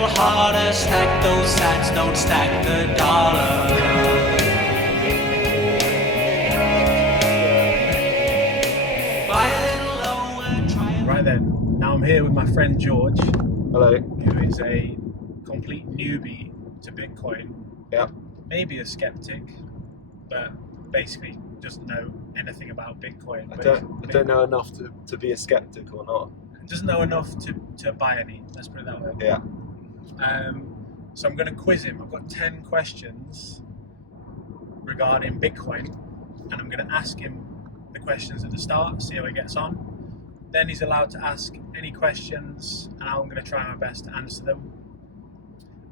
little harder, stack those sats, don't stack the dollar. Right then, now I'm here with my friend George. Hello. Who is a complete newbie to Bitcoin. Yeah. Maybe a skeptic, but basically doesn't know anything about Bitcoin. I don't know enough to be a skeptic or not. Doesn't know enough to buy any, let's put it that way. Yeah. So I'm going to quiz him. I've got 10 questions regarding Bitcoin, and I'm going to ask him the questions at the start, see how he gets on. Then he's allowed to ask any questions, and I'm going to try my best to answer them.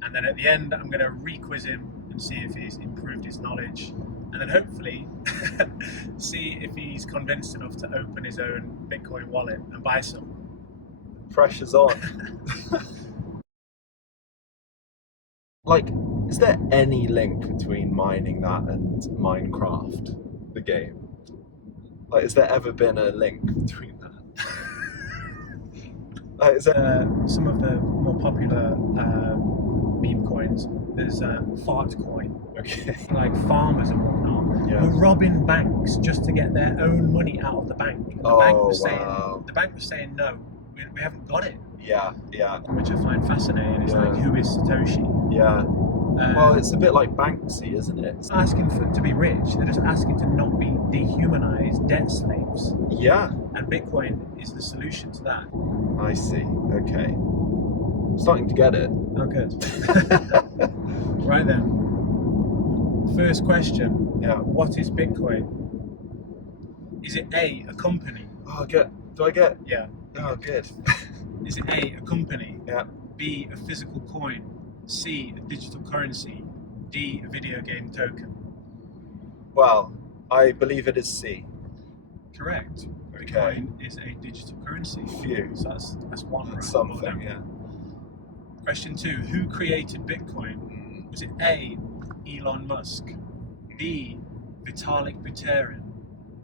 And then at the end, I'm going to re-quiz him and see if he's improved his knowledge. And then hopefully see if he's convinced enough to open his own Bitcoin wallet and buy some. Pressure's on. Like, is there any link between mining that and Minecraft, the game? Like, has there ever been a link between that? Like, is there... Some of the more popular meme coins, there's fart coin. Okay. Like farmers and whatnot, Yeah. were robbing banks just to get their own money out of the bank. And the bank was wow. saying no, we haven't got it. Yeah, yeah, Which I find fascinating. It's like, who is Satoshi? yeah. Well, it's a bit like Banksy, isn't it? It's asking to be rich. They're just asking to not be dehumanized debt slaves. Yeah, And Bitcoin is the solution to that. I see. Okay. I'm starting to get it. Oh, good. Right then. First question. Yeah. What is Bitcoin? Is it A, a company? Oh, do I get? Yeah. Oh, good. Is it A, a company? Yeah. B, a physical coin? C, a digital currency? D, a video game token? Well, I believe it is C. Correct. Okay. Bitcoin is a digital currency. Phew. So that's one right. Something, Well done. yeah. Question 2. Who created Bitcoin? Was it A, Elon Musk? B, Vitalik Buterin?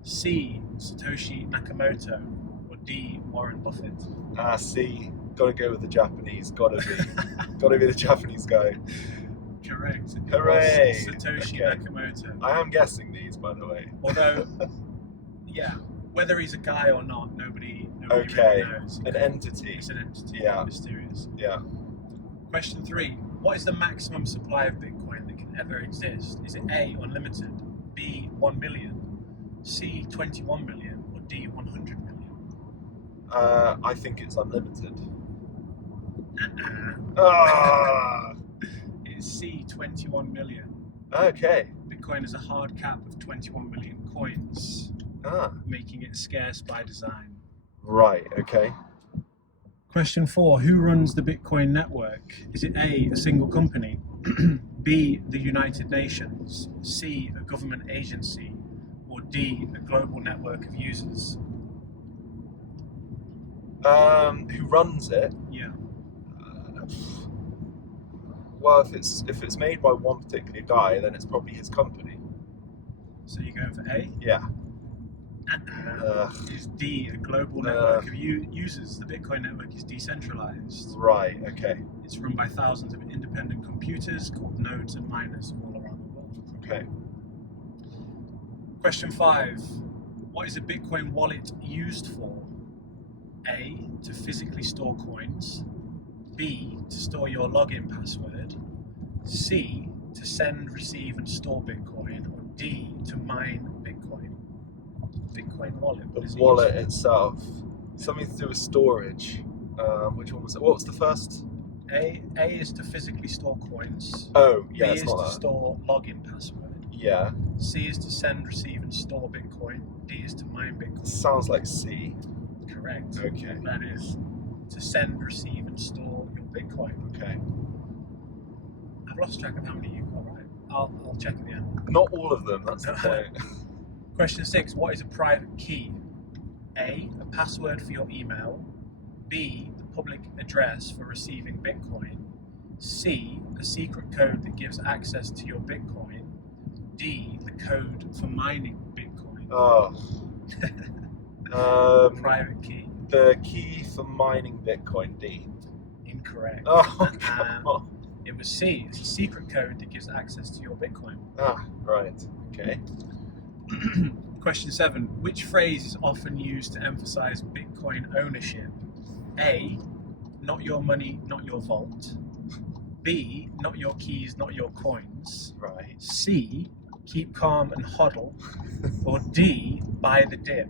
C, Satoshi Nakamoto? Or D, Warren Buffett? C. Gotta go with the Japanese. Gotta be the Japanese guy. Correct. It Hooray! was Satoshi Okay. Nakamoto. I am guessing these, by the way. Although, yeah, whether he's a guy or not, nobody Okay. really knows. An entity. It's an entity. Yeah. Mysterious. Yeah. Question 3. What is the maximum supply of Bitcoin that can ever exist? Is it A, unlimited? B, 1 million? C, 21 million? Or D, 100 million? I think it's unlimited. Uh-uh. Ah. It's C, 21 million. Okay. Bitcoin is a hard cap of 21 million coins, making it scarce by design. Right. Okay. Question 4. Who runs the Bitcoin network? Is it A, a single company? B, the United Nations? C, a government agency? Or D, a global network of users? Who runs it? Yeah. Well, if it's made by one particular guy, then it's probably his company. So you're going for A? Yeah. Is D, a global network of users? The Bitcoin network is decentralized. Right. Okay. It's run by thousands of independent computers called nodes and miners all around the world. Okay. Question 5. What is a Bitcoin wallet used for? A, to physically store coins. B, to store your login password. C, to send, receive and store Bitcoin. Or D, to mine Bitcoin. Bitcoin wallet. What is The it wallet used itself. Something to do with storage. Which one was it? What was the first? for? A is to physically store coins. Oh, yeah, B it's is not to that. store login password. Yeah. C is to send, receive and store Bitcoin. D is to mine Bitcoin. Sounds like C. Correct. Okay. That is to send, receive and store your Bitcoin. Okay. I've lost track of how many you got right. I'll check at the end. Not all of them. That's the point. Question 6. What is a private key? A password for your email. B, the public address for receiving Bitcoin. C, a secret code that gives access to your Bitcoin. D, the code for mining Bitcoin. Oh. Private key. The key for mining Bitcoin, D. Incorrect. Oh, come on. It was C. It's a secret code that gives access to your Bitcoin. Ah, right. Okay. Question 7. Which phrase is often used to emphasize Bitcoin ownership? A. Not your money, not your vault. B. Not your keys, not your coins. Right. C. Keep calm and hodl. Or D. Buy the dip.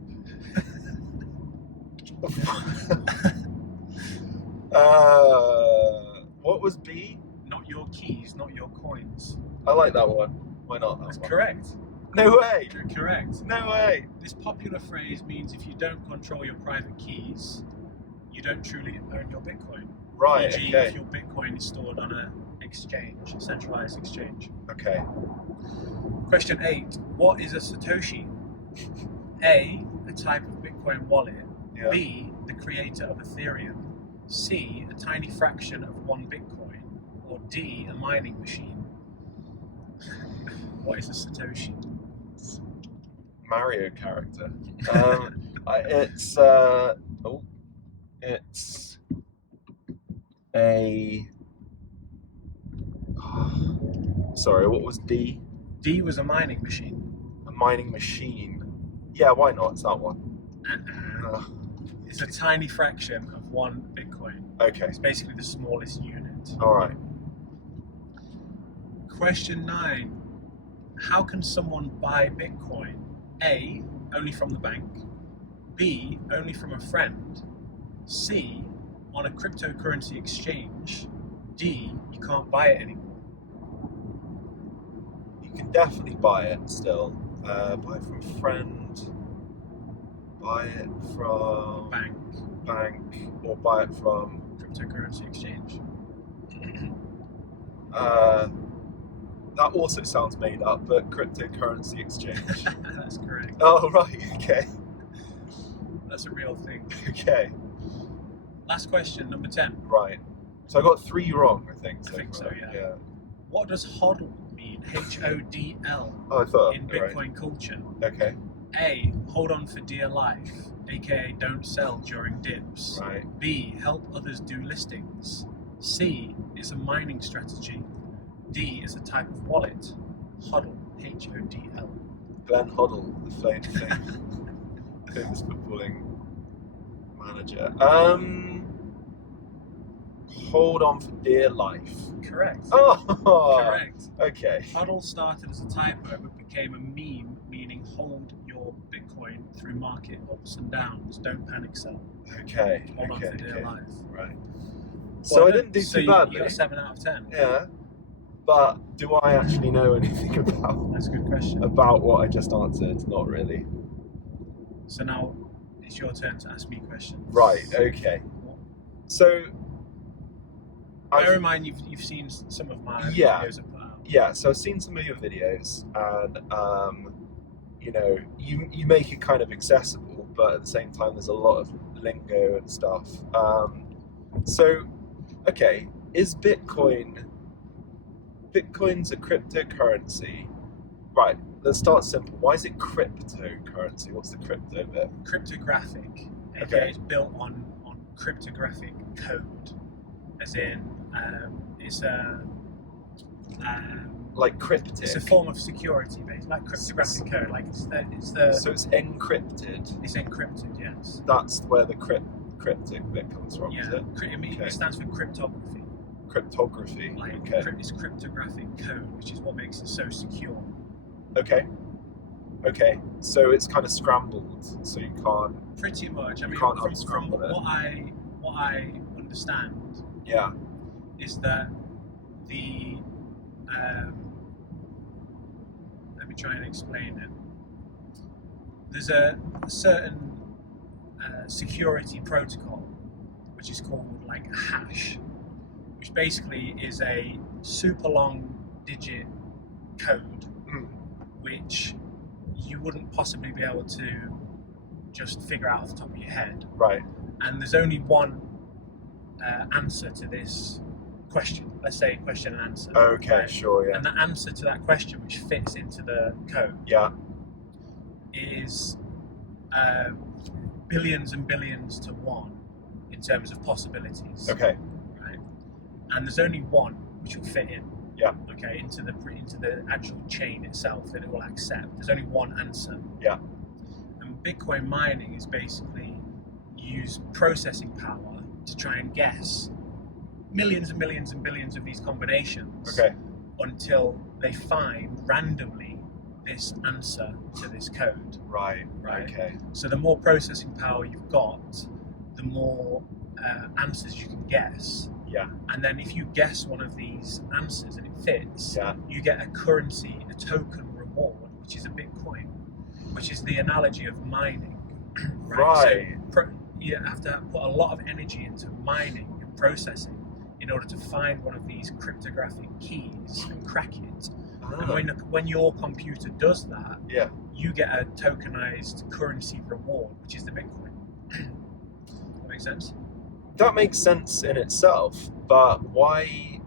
What was B? Not your keys, not your coins. I like that one. Why not that That's one? correct. No way. You're correct. No way. This popular phrase means if you don't control your private keys, you don't truly own your Bitcoin. Right. E.g., Okay. if your Bitcoin is stored on an exchange, a centralized exchange. Okay. Question 8. What is a Satoshi? A. A type of Bitcoin wallet. Yeah. B. The creator of Ethereum. C. A tiny fraction of one Bitcoin. Or D. A mining machine. What is a Satoshi? Mario character. It's it's a. Sorry, what was D? D was a mining machine. A mining machine. Yeah, why not? It's that one. It's a tiny fraction of one Bitcoin. Okay. It's basically the smallest unit. All right. Question 9. How can someone buy Bitcoin? A. Only from the bank. B. Only from a friend. C. On a cryptocurrency exchange. D. You can't buy it anymore. You can definitely buy it still. Buy it from a friend. Buy it from bank, or buy it from Cryptocurrency exchange. That also sounds made up, but cryptocurrency exchange. That's correct. Oh, right. Okay. That's a real thing. Okay. Last question, number 10. Right. So I got 3 wrong, I think. I think so, far. yeah. What does HODL mean? H-O-D-L. Oh, I thought. In Right. Bitcoin culture. Okay. A. Hold on for dear life, aka don't sell during dips. Right. B. Help others do listings. C. Is a mining strategy. D. Is a type of wallet. HODL. H-O-D-L. Glenn Hoddle, the famous footballing manager. Hold on for dear life. Correct. Oh. Correct. Okay. HODL started as a typo but became a meme meaning hold your Bitcoin through market ups and downs. Don't panic sell. Okay. Hold on Okay. for dear Okay. life. Right. So I didn't do so too badly. You got a 7 out of 10. Yeah. But do I actually know anything about That's a good question. what I just answered? Not really. So now it's your turn to ask me questions. Right. Okay. So. Bear in mind you've seen some of my Yeah. videos I put out. Yeah, so I've seen some of your videos, and you know, you make it kind of accessible, but at the same time, there's a lot of lingo and stuff. So, okay, is Bitcoin's a cryptocurrency? Right. Let's start simple. Why is it cryptocurrency? What's the crypto bit? Cryptographic. Okay. It's built on cryptographic code, as in it's a. Like cryptic. It's a form of security, based like cryptographic code. Like it's the. So it's encrypted. It's encrypted, yes. That's where the cryptic bit comes from, is Yeah, it? it stands for cryptography. Cryptography. Like Okay. it's cryptographic code, which is what makes it so secure. Okay. Okay. So it's kind of scrambled, so you can't. Pretty much. I You mean, can't from unscramble it. what I understand Yeah. is that the let me try and explain it. There's a certain security protocol which is called like a hash, which basically is a super long digit code which you wouldn't possibly be able to just figure out off the top of your head. Right. And there's only one answer to this question. Let's say question and answer. Okay. right? Sure. Yeah. And the answer to that question, which fits into the code, Yeah. is billions and billions to one in terms of possibilities. Okay. Right? and there's only one which will fit in. Yeah. Okay, into the actual chain itself that it will accept. There's only one answer. Yeah. And Bitcoin mining is basically use processing power to try and guess millions and millions and billions of these combinations. Okay. Until they find randomly this answer to this code. Right. Right. Okay. So the more processing power you've got, the more answers you can guess. Yeah. And then if you guess one of these answers and it fits, Yeah. you get a currency, a token reward, which is a Bitcoin, which is the analogy of mining. Right. So you have to put a lot of energy into mining and processing in order to find one of these cryptographic keys and crack it. Ah. And when your computer does that, Yeah. you get a tokenized currency reward, which is the Bitcoin. That makes sense? That makes sense in itself, but why?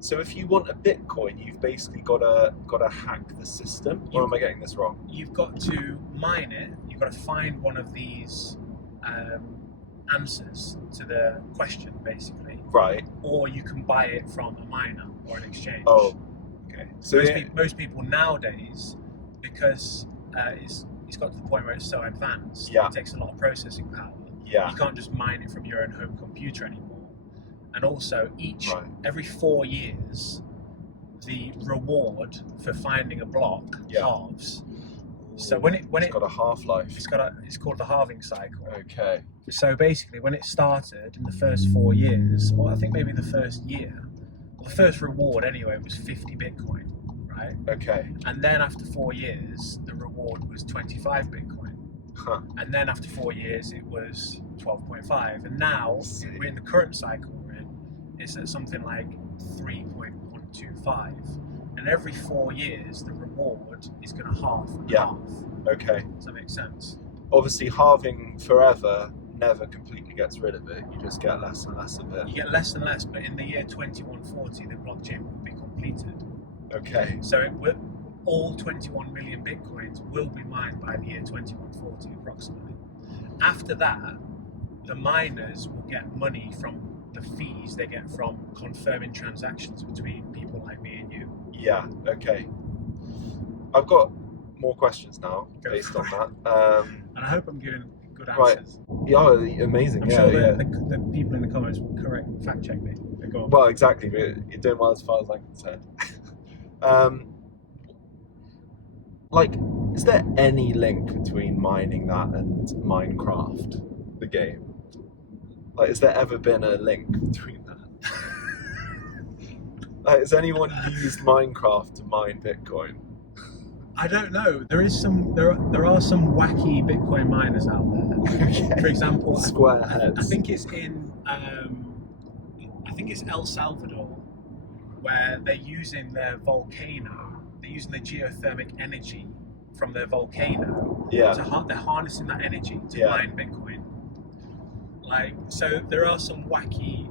So if you want a Bitcoin, you've basically got to hack the system. Or am I getting this wrong? You've got to mine it. You've got to find one of these answers to the question, basically. Right. Or you can buy it from a miner or an exchange. Oh. Okay. So Most people nowadays, because it's got to the point where it's so advanced, Yeah. it takes a lot of processing power. yeah. You can't just mine it from your own home computer anymore. And also, Right. every 4 years, the reward for finding a block Yeah. halves. So when it's got a half-life. it's called the halving cycle. Okay. So basically, when it started in the first 4 years, or I think maybe the first year, the first reward anyway was 50 Bitcoin, right? Okay. And then after 4 years, the reward was 25 Bitcoin. Huh. And then after 4 years, it was 12.5. And now, See. we're in the current cycle we're in, it's at something like 3.125. And every 4 years, the reward is going to halve and Yeah. half. Okay. Does that make sense? Obviously, halving forever never completely gets rid of it. You just get less and less of it. You get less and less, but in the year 2140, the blockchain will be completed. Okay. So all 21 million Bitcoins will be mined by the year 2140, approximately. After that, the miners will get money from the fees they get from confirming transactions between people like me and you. Yeah. Okay. I've got more questions now Go based for on it. that. And I hope I'm giving good Right. answers. Yeah, amazing. I'm yeah, sure yeah. the people in the comments will fact check me. Go on. Well, exactly. But you're doing well as far as I'm concerned. Like, is there any link between mining that and Minecraft, the game? Like, has there ever been a link between that? Like, has anyone used Minecraft to mine Bitcoin? I don't know. There are some wacky Bitcoin miners out there. Okay. For example, Square I heads. think it's in El Salvador, where they're using their volcano. They're using the geothermic energy from their volcano. Yeah. They're harnessing that energy to Yeah. mine Bitcoin. So there are some wacky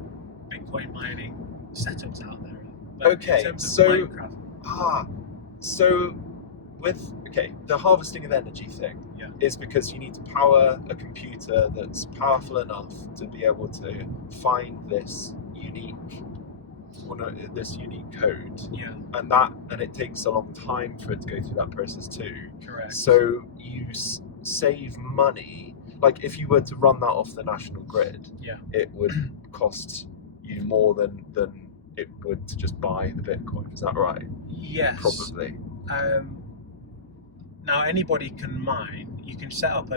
Bitcoin mining setups out there. But Okay, in terms of so- Minecraft, So with the harvesting of energy thing Yeah. is because you need to power a computer that's powerful enough to be able to find this unique code, yeah, and it takes a long time for it to go through that process too. correct. So you save money. Like, if you were to run that off the national grid, Yeah. it would cost you more than it would to just buy the Bitcoin. Is that right? Yes. Probably. Now anybody can mine. You can set up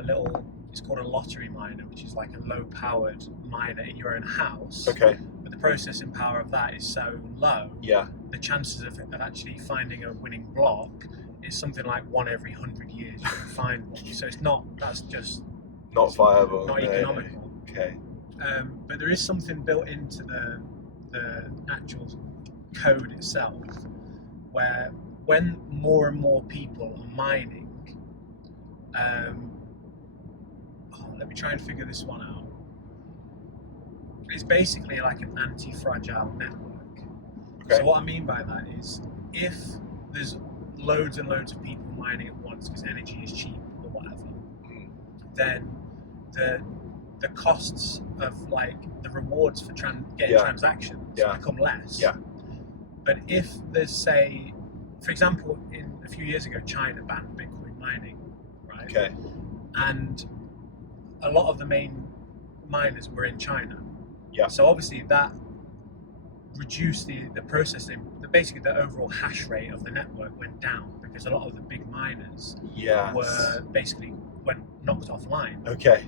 it's called a lottery miner, which is like a low-powered miner in your own house. Okay. But the processing power of that is so low, Yeah. the chances of actually finding a winning block is something like 1 every 100 years you can find one. So that's just Not viable. not Yeah. economical. Okay. But there is something built into the actual code itself, where when more and more people are mining, let me try and figure this one out. It's basically like an anti-fragile network. Okay. So what I mean by that is, if there's loads and loads of people mining at once because energy is cheap or whatever, then the costs of like the rewards for getting Yeah. transactions so become less. Yeah. But if there's, say, for example, in a few years ago, China banned Bitcoin mining, right? Okay. And a lot of the main miners were in China. Yeah. So obviously that reduced the processing, basically the overall hash rate of the network went down because a lot of the big miners were basically knocked offline. Okay.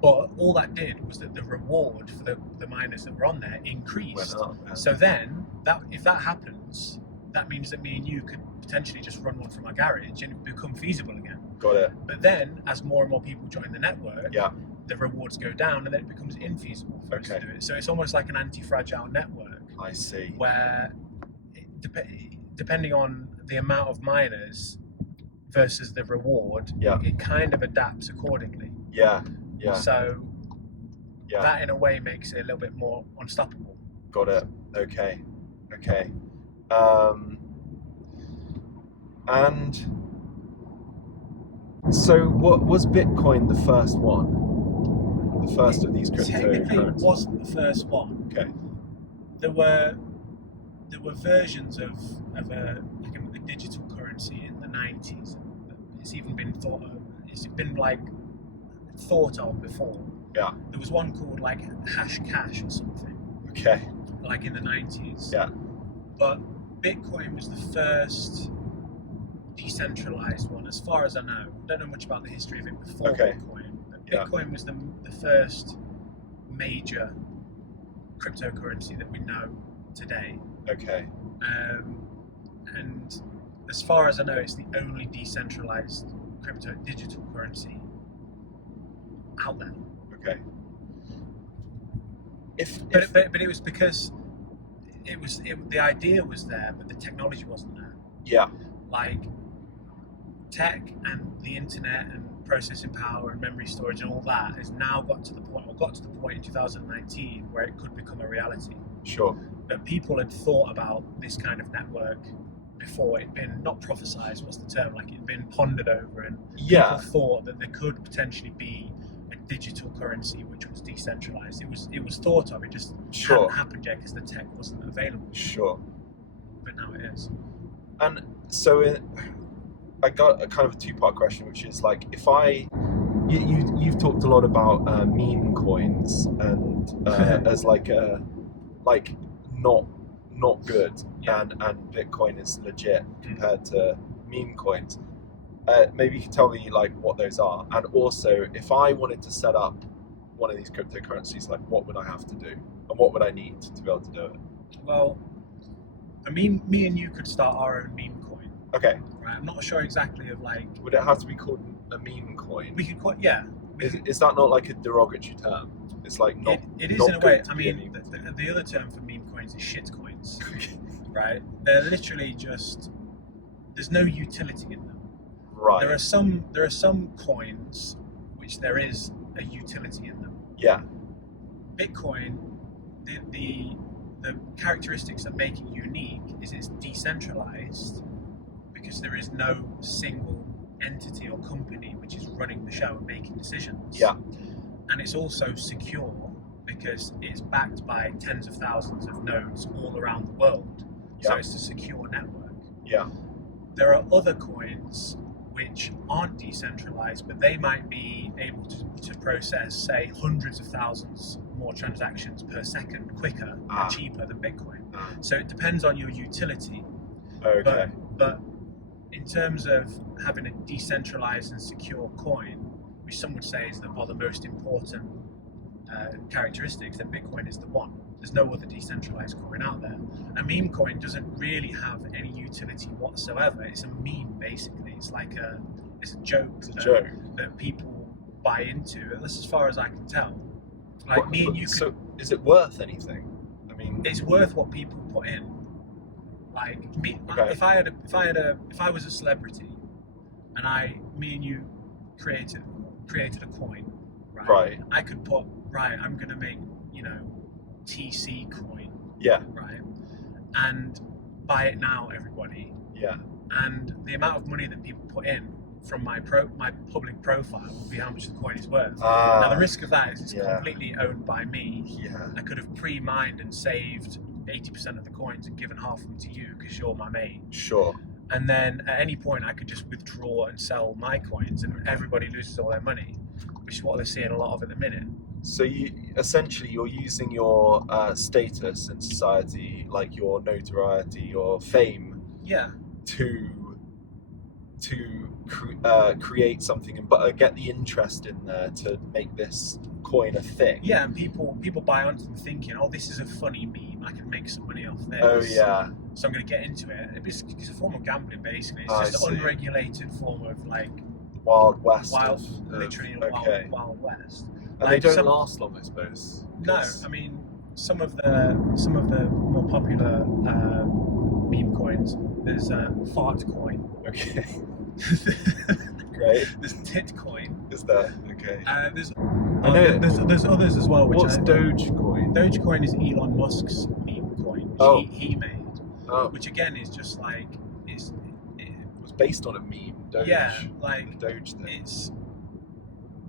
But all that did was that the reward for the miners that were on there increased. Went up, yeah. So then, if that happens, that means that me and you could potentially just run one from our garage and it would become feasible again. Got it. But then, as more and more people join the network, Yeah. the rewards go down and then it becomes infeasible for us to do it. So it's almost like an anti-fragile network. I see. Where, depending on the amount of miners versus the reward, it kind of adapts accordingly. Yeah. Yeah. So that in a way makes it a little bit more unstoppable. Got it. Okay. And so, what was Bitcoin the first one? The first of these cryptocurrencies? Technically, it wasn't the first one. Okay. There were versions of a digital currency in the 90s. It's even been thought of before. Yeah. There was one called like hash cash or something. Okay. Like in the 90s. Yeah. But Bitcoin was the first decentralized one, as far as I know. I don't know much about the history of it before Bitcoin. But Bitcoin was the first major cryptocurrency that we know today. Okay. And as far as I know, it's the only decentralized digital currency out there. Okay. But it was because the idea was there, but the technology wasn't there. Yeah. Like tech and the internet and processing power and memory storage and all that has now got to the point in 2019 where it could become a reality. Sure. But people had thought about this kind of network before. It'd been not prophesized, what's the term? Like it'd been pondered over, and people thought that there could potentially be a digital currency which was decentralized. It was thought of. It just hadn't happened yet because the tech wasn't available. Sure. But now it is. And so I got a kind of a two-part question, which is like, if you've talked a lot about meme coins and as like not good, and Bitcoin is legit compared to meme coins. Maybe you can tell me like what those are, and also if I wanted to set up one of these cryptocurrencies, like what would I have to do, and what would I need to be able to do it? Well, I mean, me and you could start our own meme coin. Okay. Right. I'm not sure exactly of like. Would it have to be called a meme coin? We could call Is that not like a derogatory term? It's like not. It is not in a way. good to I be a mean, meme. the other term for meme coins is shit coins. Right. They're literally just. There's no utility in them. Right. There are some coins which there is a utility in them. Yeah. Bitcoin, the characteristics that make it unique is it's decentralized because there is no single entity or company which is running the show and making decisions. Yeah. And it's also secure because it's backed by tens of thousands of nodes all around the world. So it's a secure network. Yeah. There are other coins which aren't decentralized, but they might be able to process, say, hundreds of thousands more transactions per second quicker and cheaper than Bitcoin. So it depends on your utility. Okay. But in terms of having a decentralized and secure coin, which some would say are the most important characteristics, then Bitcoin is the one. There's no other decentralized coin out there. A meme coin doesn't really have any utility whatsoever. It's a meme, basically. It's like it's a joke. It's a joke that people buy into. That's as far as I can tell. Like me and you. So is it worth anything? I mean, it's worth what people put in. Like me, if I was a celebrity, and me and you created a coin, right? I could put I'm gonna make TC coin. Yeah. Right. And buy it now, everybody. Yeah. And the amount of money that people put in from my public profile will be how much the coin is worth. Now the risk of that is it's completely owned by me. Yeah. I could have pre-mined and saved 80% of the coins and given half of them to you because you're my mate. Sure. And then at any point I could just withdraw and sell my coins, and everybody loses all their money, which is what they're seeing a lot of at the minute. So you're using your status in society, like your notoriety, your fame, to create something, but get the interest in there to make this coin a thing. Yeah, and people buy onto them thinking, oh, this is a funny meme, I can make some money off this. Oh yeah. So I'm going to get into it. It's a form of gambling, basically. It's just an unregulated form of like Wild West. Literally Wild West. And like they don't last long, I suppose. No, I mean some of the more popular meme coins. There's fart coin. Okay. Great. There's tit coin. Is there? Okay. There's others as well. What's Dogecoin? Dogecoin is Elon Musk's meme coin, which he made. Oh. Which again is just like it was based on a meme. Doge. Yeah, like the Doge thing.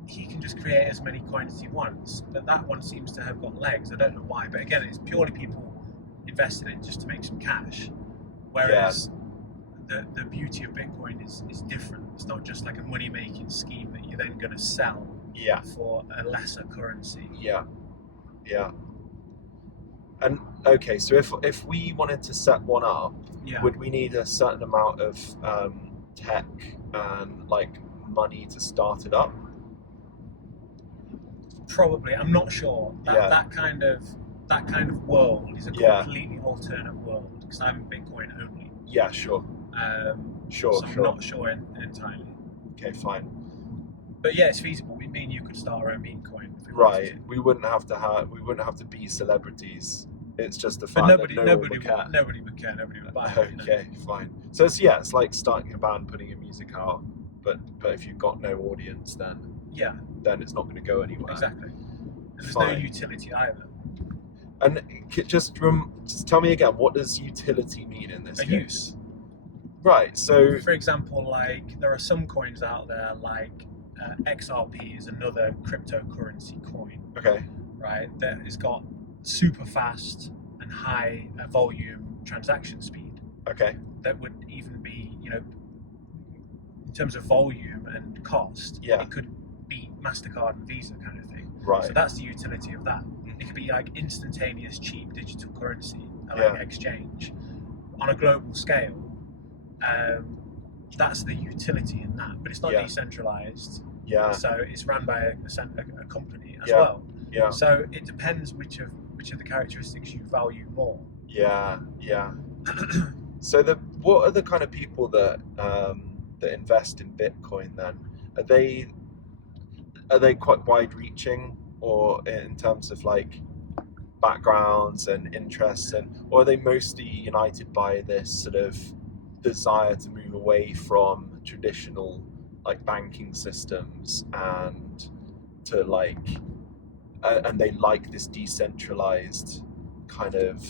He can just create as many coins as he wants, but that one seems to have got legs. I don't know why, but again, it's purely people invested in just to make some cash. Whereas the beauty of Bitcoin is different. It's not just like a money making scheme that you're then going to sell for a lesser currency. Yeah. And okay, so if we wanted to set one up, would we need a certain amount of tech and like money to start it up? Probably, I'm not sure. That kind of world is a completely alternate world because I'm Bitcoin only. Yeah, sure. So I'm not sure entirely. Okay, fine. But yeah, it's feasible. Me and you could start our own meme coin. Right. We wouldn't have to be celebrities. It's just the fact that nobody would care. Nobody would care. Nobody would buy it. Okay, fine. So it's like starting a band, putting your music out, but if you've got no audience, then it's not going to go anywhere. Exactly. And there's no utility either. And just tell me again, what does utility mean in this case? Use. Right. So, for example, like there are some coins out there, like XRP is another cryptocurrency coin. Okay. Right. That has got super fast and high volume transaction speed. Okay. That would even be, in terms of volume and cost, it could beat MasterCard and Visa kind of thing. Right. So that's the utility of that. It could be like instantaneous, cheap digital currency, like exchange, on a global scale. That's the utility in that, but it's not decentralized. Yeah. So it's run by a company as well. Yeah. So it depends which of the characteristics you value more. Yeah. So what are the kind of people that invest in Bitcoin then? Are they quite wide reaching, or in terms of like backgrounds and interests, or are they mostly united by this sort of desire to move away from traditional like banking systems and to like and they like this decentralized kind of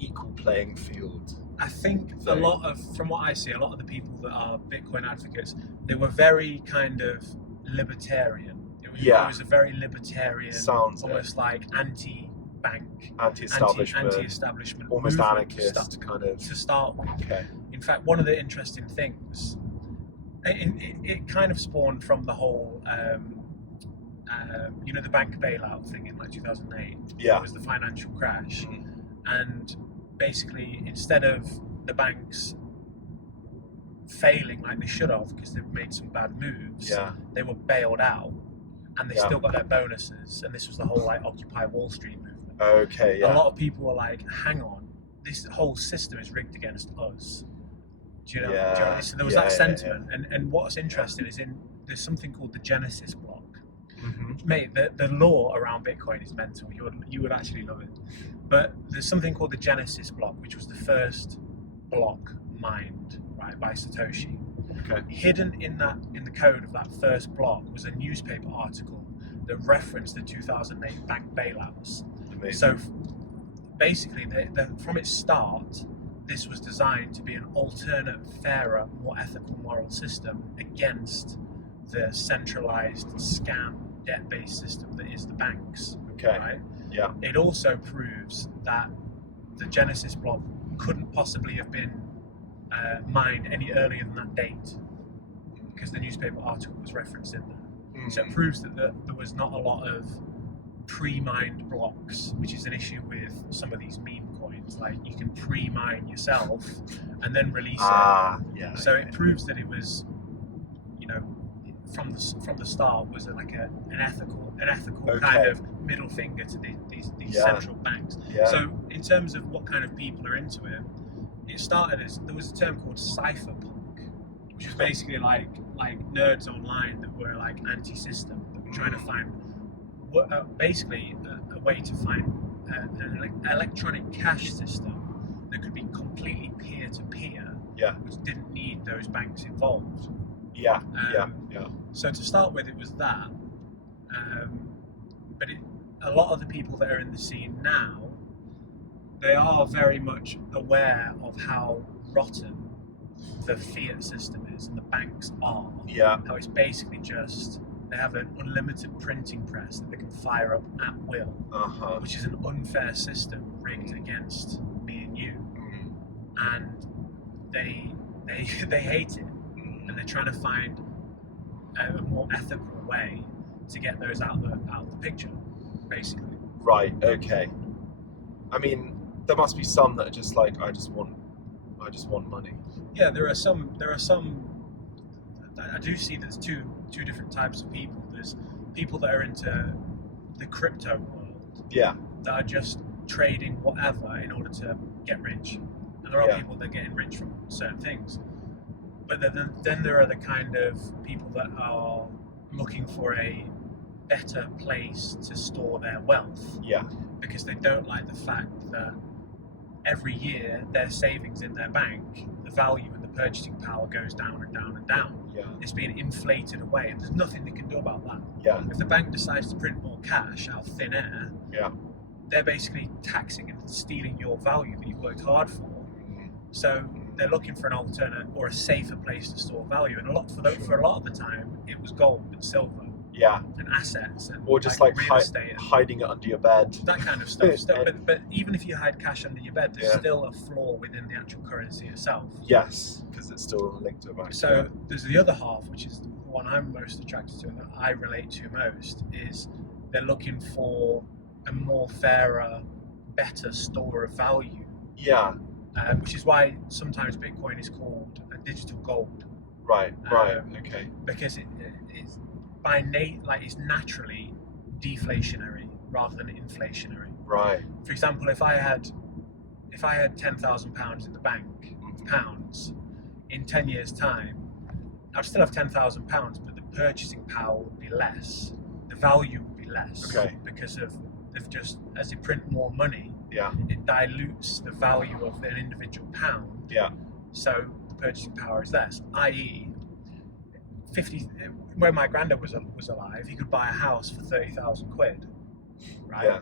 equal playing field? I think from what I see, a lot of the people that are Bitcoin advocates, they were very kind of libertarian. It was a very libertarian, almost like anti-bank, anti-establishment, almost anarchist kind of to start with. Okay. In fact, one of the interesting things, it kind of spawned from the whole, the bank bailout thing in like 2008. Yeah. It was the financial crash, and basically instead of the banks failing like they should have because they've made some bad moves, they were bailed out, and they still got their bonuses. And this was the whole like Occupy Wall Street movement. Okay. Yeah. A lot of people were like, "Hang on, this whole system is rigged against us." Do you know? So there was that sentiment, and what's interesting is there's something called the Genesis block. Mate, the law around Bitcoin is mental. You would actually love it. But there's something called the Genesis block, which was the first block mined by Satoshi. Okay. Hidden in the code of that first block was a newspaper article that referenced the 2008 bank bailouts. Amazing. So basically, from its start, this was designed to be an alternate, fairer, more ethical moral system against the centralized scam debt-based system that is the banks. Okay. Right? Yeah. It also proves that the Genesis block couldn't possibly have been mined any earlier than that date, because the newspaper article was referenced in there. So it proves that there was not a lot of pre-mined blocks, which is an issue with some of these meme coins. Like, you can pre-mine yourself and then release it. Yeah. So it proves that it was, you know, from the start was like an ethical kind of middle finger to these central banks. Yeah. So in terms of what kind of people are into it, it started as, there was a term called cypherpunk, which was basically like nerds online that were like anti-system, that were trying to find basically a way to find an electronic cash system that could be completely peer-to-peer, which didn't need those banks involved. Yeah. So to start with, it was that, but a lot of the people that are in the scene now, they are very much aware of how rotten the fiat system is and the banks are. Yeah. How it's basically just, they have an unlimited printing press that they can fire up at will, which is an unfair system rigged against me and you, and they hate it, and they're trying to find a more ethical way to get those out of the picture, basically. Right. Okay. I mean, there must be some that are just like, I just want money. Yeah, there are some. I do see there's two different types of people. There's people that are into the crypto world. Yeah. That are just trading whatever in order to get rich, and there are people that are getting rich from certain things. But then there are the kind of people that are looking for a better place to store their wealth. Yeah. Because they don't like the fact that every year their savings in their bank, the value and the purchasing power goes down and down and down. Yeah. It's being inflated away, and there's nothing they can do about that. Yeah. If the bank decides to print more cash out of thin air, they're basically taxing and stealing your value that you've worked hard for. So they're looking for an alternate or a safer place to store value, and for a lot of the time, it was gold and silver. Yeah. And assets, and or just like real estate, hiding it under your bed. That kind of stuff. But even if you hide cash under your bed, there's still a flaw within the actual currency itself. Yes, because it's still linked to a bank. So there's the other half, which is the one I'm most attracted to and that I relate to most, is they're looking for a more fairer, better store of value. Yeah. Which is why sometimes Bitcoin is called a digital gold. Right. Okay. Because it's it's naturally deflationary rather than inflationary. Right. For example, if I had £10,000 in the bank, pounds, in 10 years' time, I'd still have £10,000, but the purchasing power would be less. The value would be less. Okay. Because they've just, as they print more money, it dilutes the value of an individual pound. Yeah. So the purchasing power is less. I.e., when my granddad was alive, he could buy a house for 30,000 quid. Right? Yeah.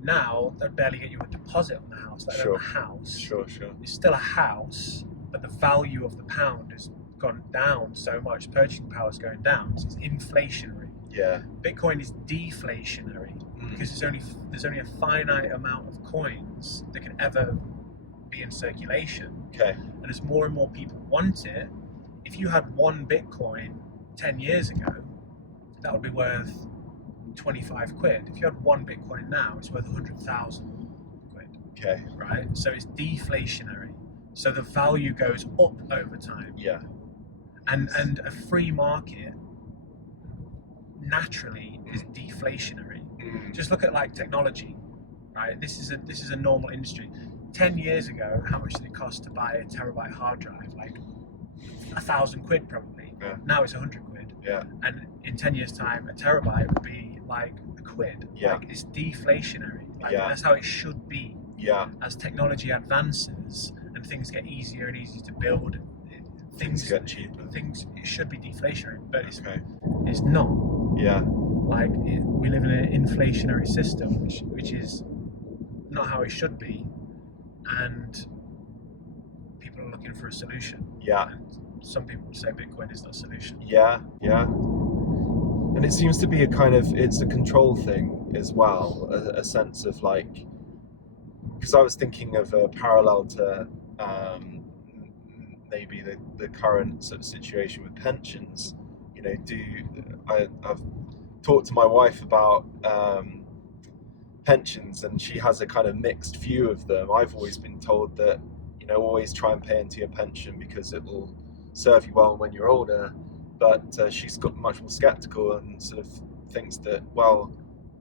Now they'd barely get you a deposit on the house. Let alone a house. Sure. It's still a house, but the value of the pound has gone down so much. Purchasing power is going down. So it's inflationary. Yeah. Bitcoin is deflationary because there's only a finite amount of coins that can ever be in circulation. Okay. And as more and more people want it, if you had one Bitcoin 10 years ago, that would be worth 25 quid. If you had one Bitcoin now, it's worth 100,000 quid. Okay. Right? So it's deflationary. So the value goes up over time. Yeah. And a free market naturally is deflationary. Just look at like technology, right? This is a normal industry. 10 years ago, how much did it cost to buy a terabyte hard drive? Like 1,000 quid probably. Yeah. Now it's 100 quid. Yeah. And in 10 years' time, a terabyte would be like a quid. Yeah. Like, it's deflationally. Like, that's how it should be. Yeah. As technology advances and things get easier and easier to build, things get cheaper. It should be deflationary, but it's not. Yeah. Like, we live in an inflationary system, which is not how it should be, and looking for a solution. Yeah. And some people would say Bitcoin is that solution. Yeah. And it seems to be it's a control thing as well, a sense of like, because I was thinking of a parallel to maybe the current sort of situation with pensions. You know, I've talked to my wife about pensions, and she has a kind of mixed view of them. I've always been told that, you know, always try and pay into your pension because it will serve you well when you're older. But she's got much more skeptical and sort of thinks that, well,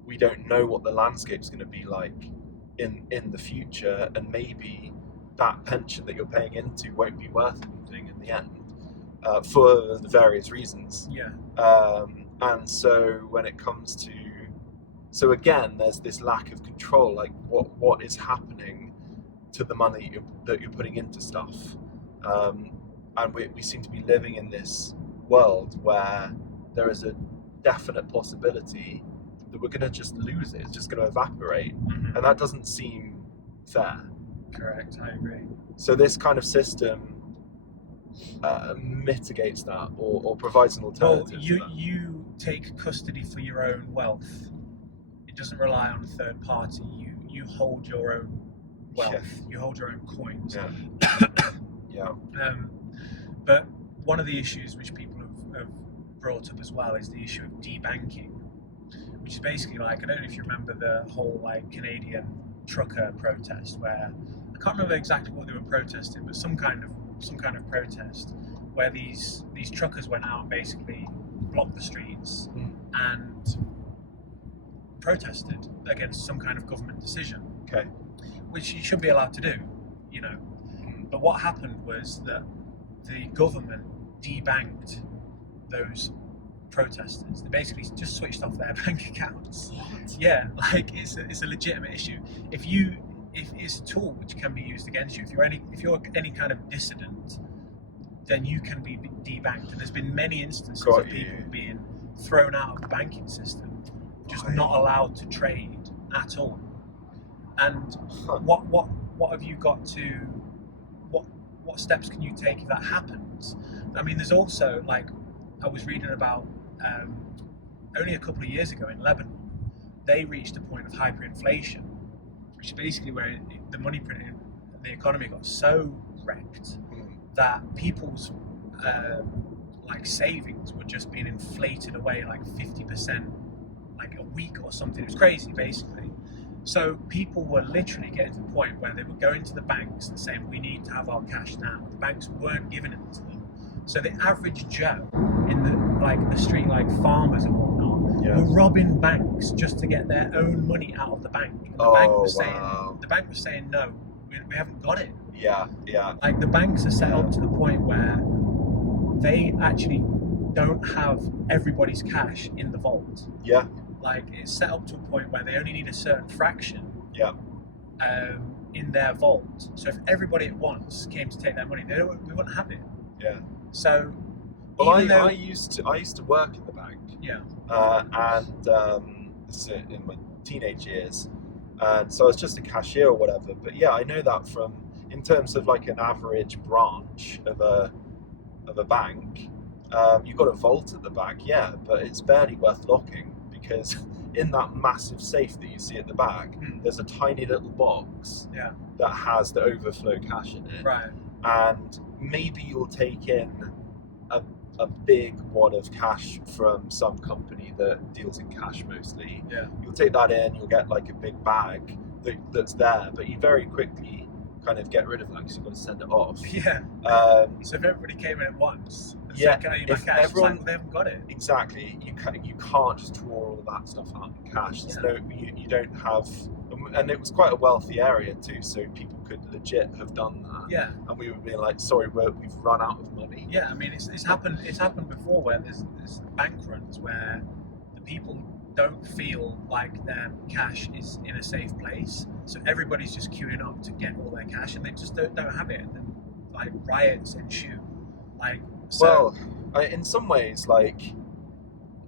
we don't know what the landscape's going to be like in the future, and maybe that pension that you're paying into won't be worth anything in the end, for the various reasons. Yeah. And so when it comes to, so again, there's this lack of control, like what is happening to the money that you're putting into stuff. And we seem to be living in this world where there is a definite possibility that we're going to just lose it. It's just going to evaporate. Mm-hmm. And that doesn't seem fair. Correct, I agree. So this kind of system mitigates that, or provides an alternative. Well, you take custody for your own wealth. It doesn't rely on a third party. You hold your own wealth. Yeah. You hold your own coins. Yeah. But one of the issues which people have brought up as well is the issue of debanking, which is basically like, I don't know if you remember the whole like Canadian trucker protest, where I can't remember exactly what they were protesting, but some kind of protest where these truckers went out and basically blocked the streets and protested against some kind of government decision. Okay. Which you should be allowed to do, you know. But what happened was that the government debanked those protesters. They basically just switched off their bank accounts. What? Yeah, like it's a legitimate issue. If it's a tool which can be used against you, if you're any kind of dissident, then you can be debanked. And there's been many instances of people being thrown out of the banking system, just not allowed to trade at all. And what have you got to? What steps can you take if that happens? I mean, there's also, like, I was reading about only a couple of years ago in Lebanon, they reached a point of hyperinflation, which is basically where the money printing, the economy got so wrecked that people's like savings were just being inflated away like 50%, like a week or something. It was crazy, basically. So people were literally getting to the point where they were going to the banks and saying, we need to have our cash now. The banks weren't giving it to them. So the average Joe in the street, like farmers and whatnot, were robbing banks just to get their own money out of the bank. And the bank was saying, no, we haven't got it. Yeah. Like, the banks are set up to the point where they actually don't have everybody's cash in the vault. Yeah. Like, it's set up to a point where they only need a certain fraction in their vault. So if everybody at once came to take their money, we wouldn't have it. Yeah. So, well, I used to work in the bank. Yeah. And this is in my teenage years, and so I was just a cashier or whatever. But yeah, I know that from, in terms of like an average branch of a bank, you've got a vault at the back, yeah, but it's barely worth locking, because in that massive safe that you see at the back, there's a tiny little box that has the overflow cash in it. Right. And maybe you'll take in a big wad of cash from some company that deals in cash mostly. Yeah. You'll take that in, you'll get like a big bag that's there, but you very quickly kind of get rid of that because you've got to send it off. Yeah. So if everybody came in at once, and said, can I use my cash? It's like, well, they haven't got it. Exactly. You can't just draw all that stuff out in cash. There's you don't have, and it was quite a wealthy area too, so people could legit have done that. Yeah. And we would be like, sorry, we've run out of money. Yeah, I mean, it's happened before, where there's bank runs where the people don't feel like their cash is in a safe place, so everybody's just queuing up to get all their cash, and they just don't have it, and then like riots ensue. Like, so, well, in some ways, like,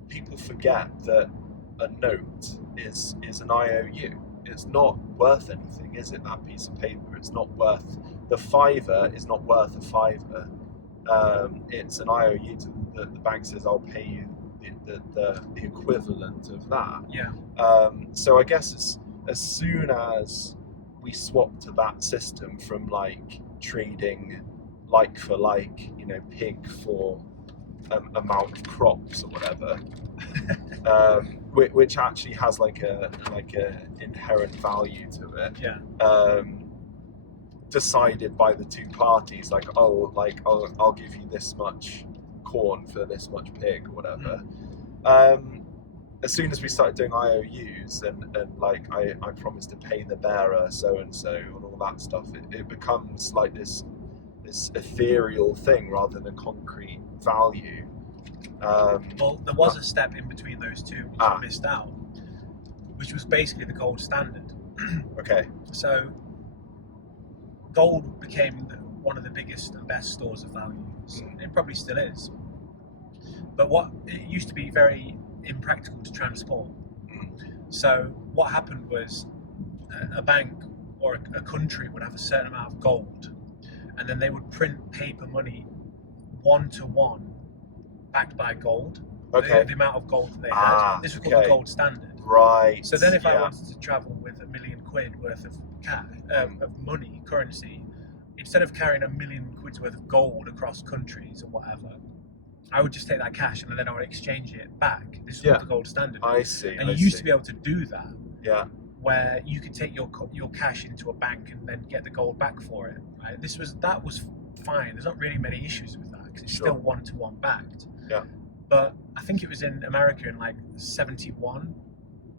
people forget that a note is an IOU. It's not worth anything, is it? That piece of paper, it's not worth the fiver is not worth a fiver. It's an IOU to the bank says I'll pay you the equivalent of that. Yeah. So I guess it's as soon as we swap to that system from like trading like for like, you know, pig for amount of crops or whatever, which actually has like a inherent value to it. Yeah. Decided by the two parties, like, oh, like I'll give you this much corn for this much pig or whatever. As soon as we started doing IOUs and like I promised to pay the bearer so and so and all that stuff, it becomes like this ethereal thing rather than a concrete value. Well, there was a step in between those two which I missed out, which was basically the gold standard. Okay. So gold became one of the biggest and best stores of value. It probably still is. But it used to be very impractical to transport. So what happened was a bank or a country would have a certain amount of gold, and then they would print paper money 1-to-1 backed by gold. Okay. The amount of gold that they had. This was called the gold standard. Right. So then if I wanted to travel with £1 million worth of cash, of money, currency, instead of carrying £1 million worth of gold across countries or whatever, I would just take that cash and then I would exchange it back. This is called the gold standard. I see. And you used to be able to do that. Yeah. Where you could take your cash into a bank and then get the gold back for it. Right? That was fine. There's not really many issues with that because it's still 1-to-1 backed. Yeah. But I think it was in America in like '71.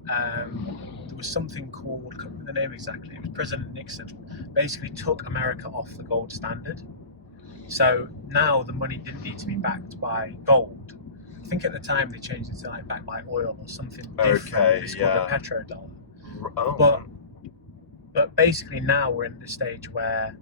There was something called, I can't remember the name exactly. It was President Nixon basically took America off the gold standard. So now the money didn't need to be backed by gold. I think at the time they changed it to like backed by oil or something different. It's called the petrodollar. Oh. But basically now we're in the stage where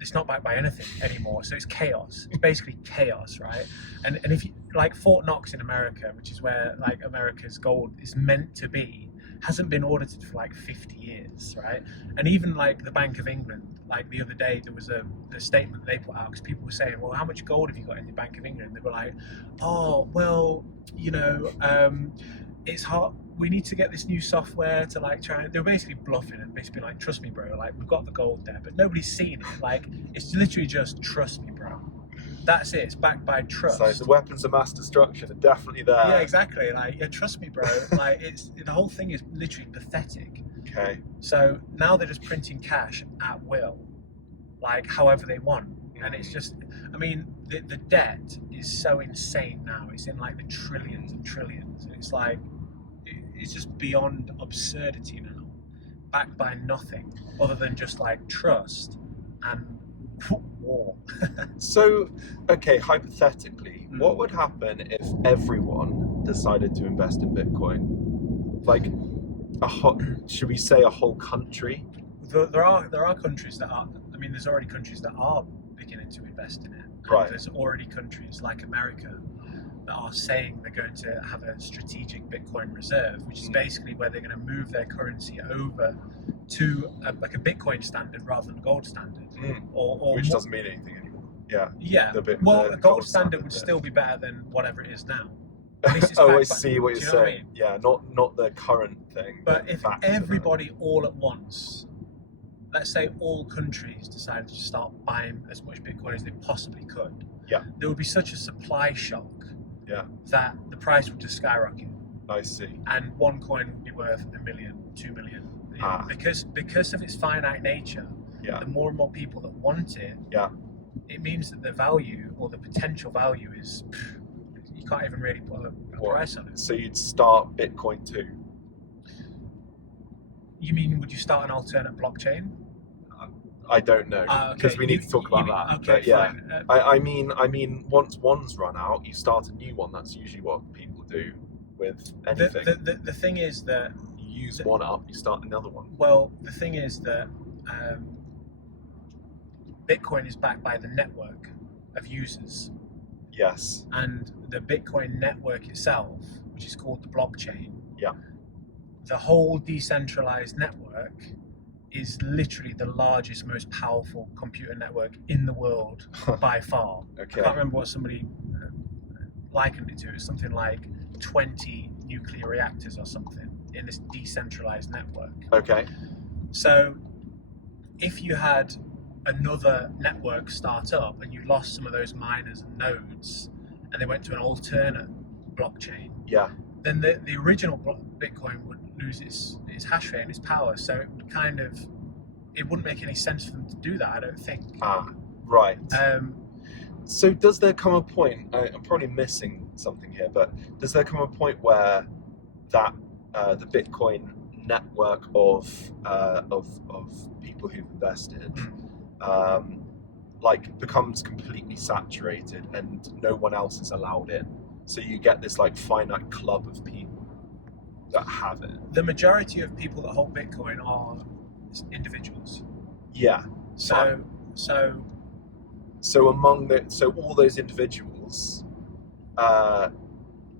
it's not backed by anything anymore. So it's chaos. It's basically chaos, right? And if you like Fort Knox in America, which is where like America's gold is meant to be, hasn't been audited for like 50 years, right? And even like the Bank of England, like the other day, there was the statement they put out because people were saying, well, how much gold have you got in the Bank of England? They were like, oh, well, you know, it's hard. We need to get this new software to like try. They were basically bluffing and basically like, trust me, bro. Like we've got the gold there, but nobody's seen it. Like it's literally just trust me, bro. That's it. It's backed by trust. So the weapons of mass destruction are definitely there. Yeah, exactly. Like, yeah, trust me, bro. Like, the whole thing is literally pathetic. Okay. So now they're just printing cash at will, like however they want, and it's just. I mean, the debt is so insane now. It's in like the trillions and trillions. It's like, it's just beyond absurdity now, backed by nothing other than just like trust and war. So, okay, hypothetically, what would happen if everyone decided to invest in Bitcoin? Like, should we say a whole country? There are countries that are. I mean, there's already countries that are beginning to invest in it. Right. There's already countries like America that are saying they're going to have a strategic Bitcoin reserve, which is basically where they're going to move their currency over to like a Bitcoin standard rather than a gold standard. Or which doesn't mean anything anymore. Yeah. Yeah. The gold standard would still be better than whatever it is now. At least it's I see what you're saying. What I mean? Yeah, not the current thing. But if everybody all at once, let's say all countries decided to start buying as much Bitcoin as they possibly could, there would be such a supply shock that the price would just skyrocket. I see. And one coin would be worth $1 million, $2 million. Because of its finite nature, the more and more people that want it, it means that the value or the potential value is, you can't even really put a price on it. So you'd start Bitcoin too? You mean, would you start an alternate blockchain? I don't know, because we need to talk about that. Okay, but yeah, fine. I mean, once one's run out, you start a new one. That's usually what people do with anything. The thing is that you use one up, you start another one. Well, the thing is that Bitcoin is backed by the network of users. Yes. And the Bitcoin network itself, which is called the blockchain, yeah, the whole decentralized network is literally the largest, most powerful computer network in the world by far. Okay. I can't remember what somebody likened it to. It's something like 20 nuclear reactors or something in this decentralized network. Okay. So if you had another network start up and you lost some of those miners and nodes and they went to an alternate blockchain, Yeah. then the original Bitcoin would lose its hash rate and its power. So it would it wouldn't make any sense for them to do that, I don't think. Right. So does there come a point, I'm probably missing something here, but does there come a point where that the Bitcoin network of people who've invested like becomes completely saturated and no one else is allowed in? So you get this like finite club of people that have it. The majority of people that hold Bitcoin are individuals. Yeah. So all those individuals,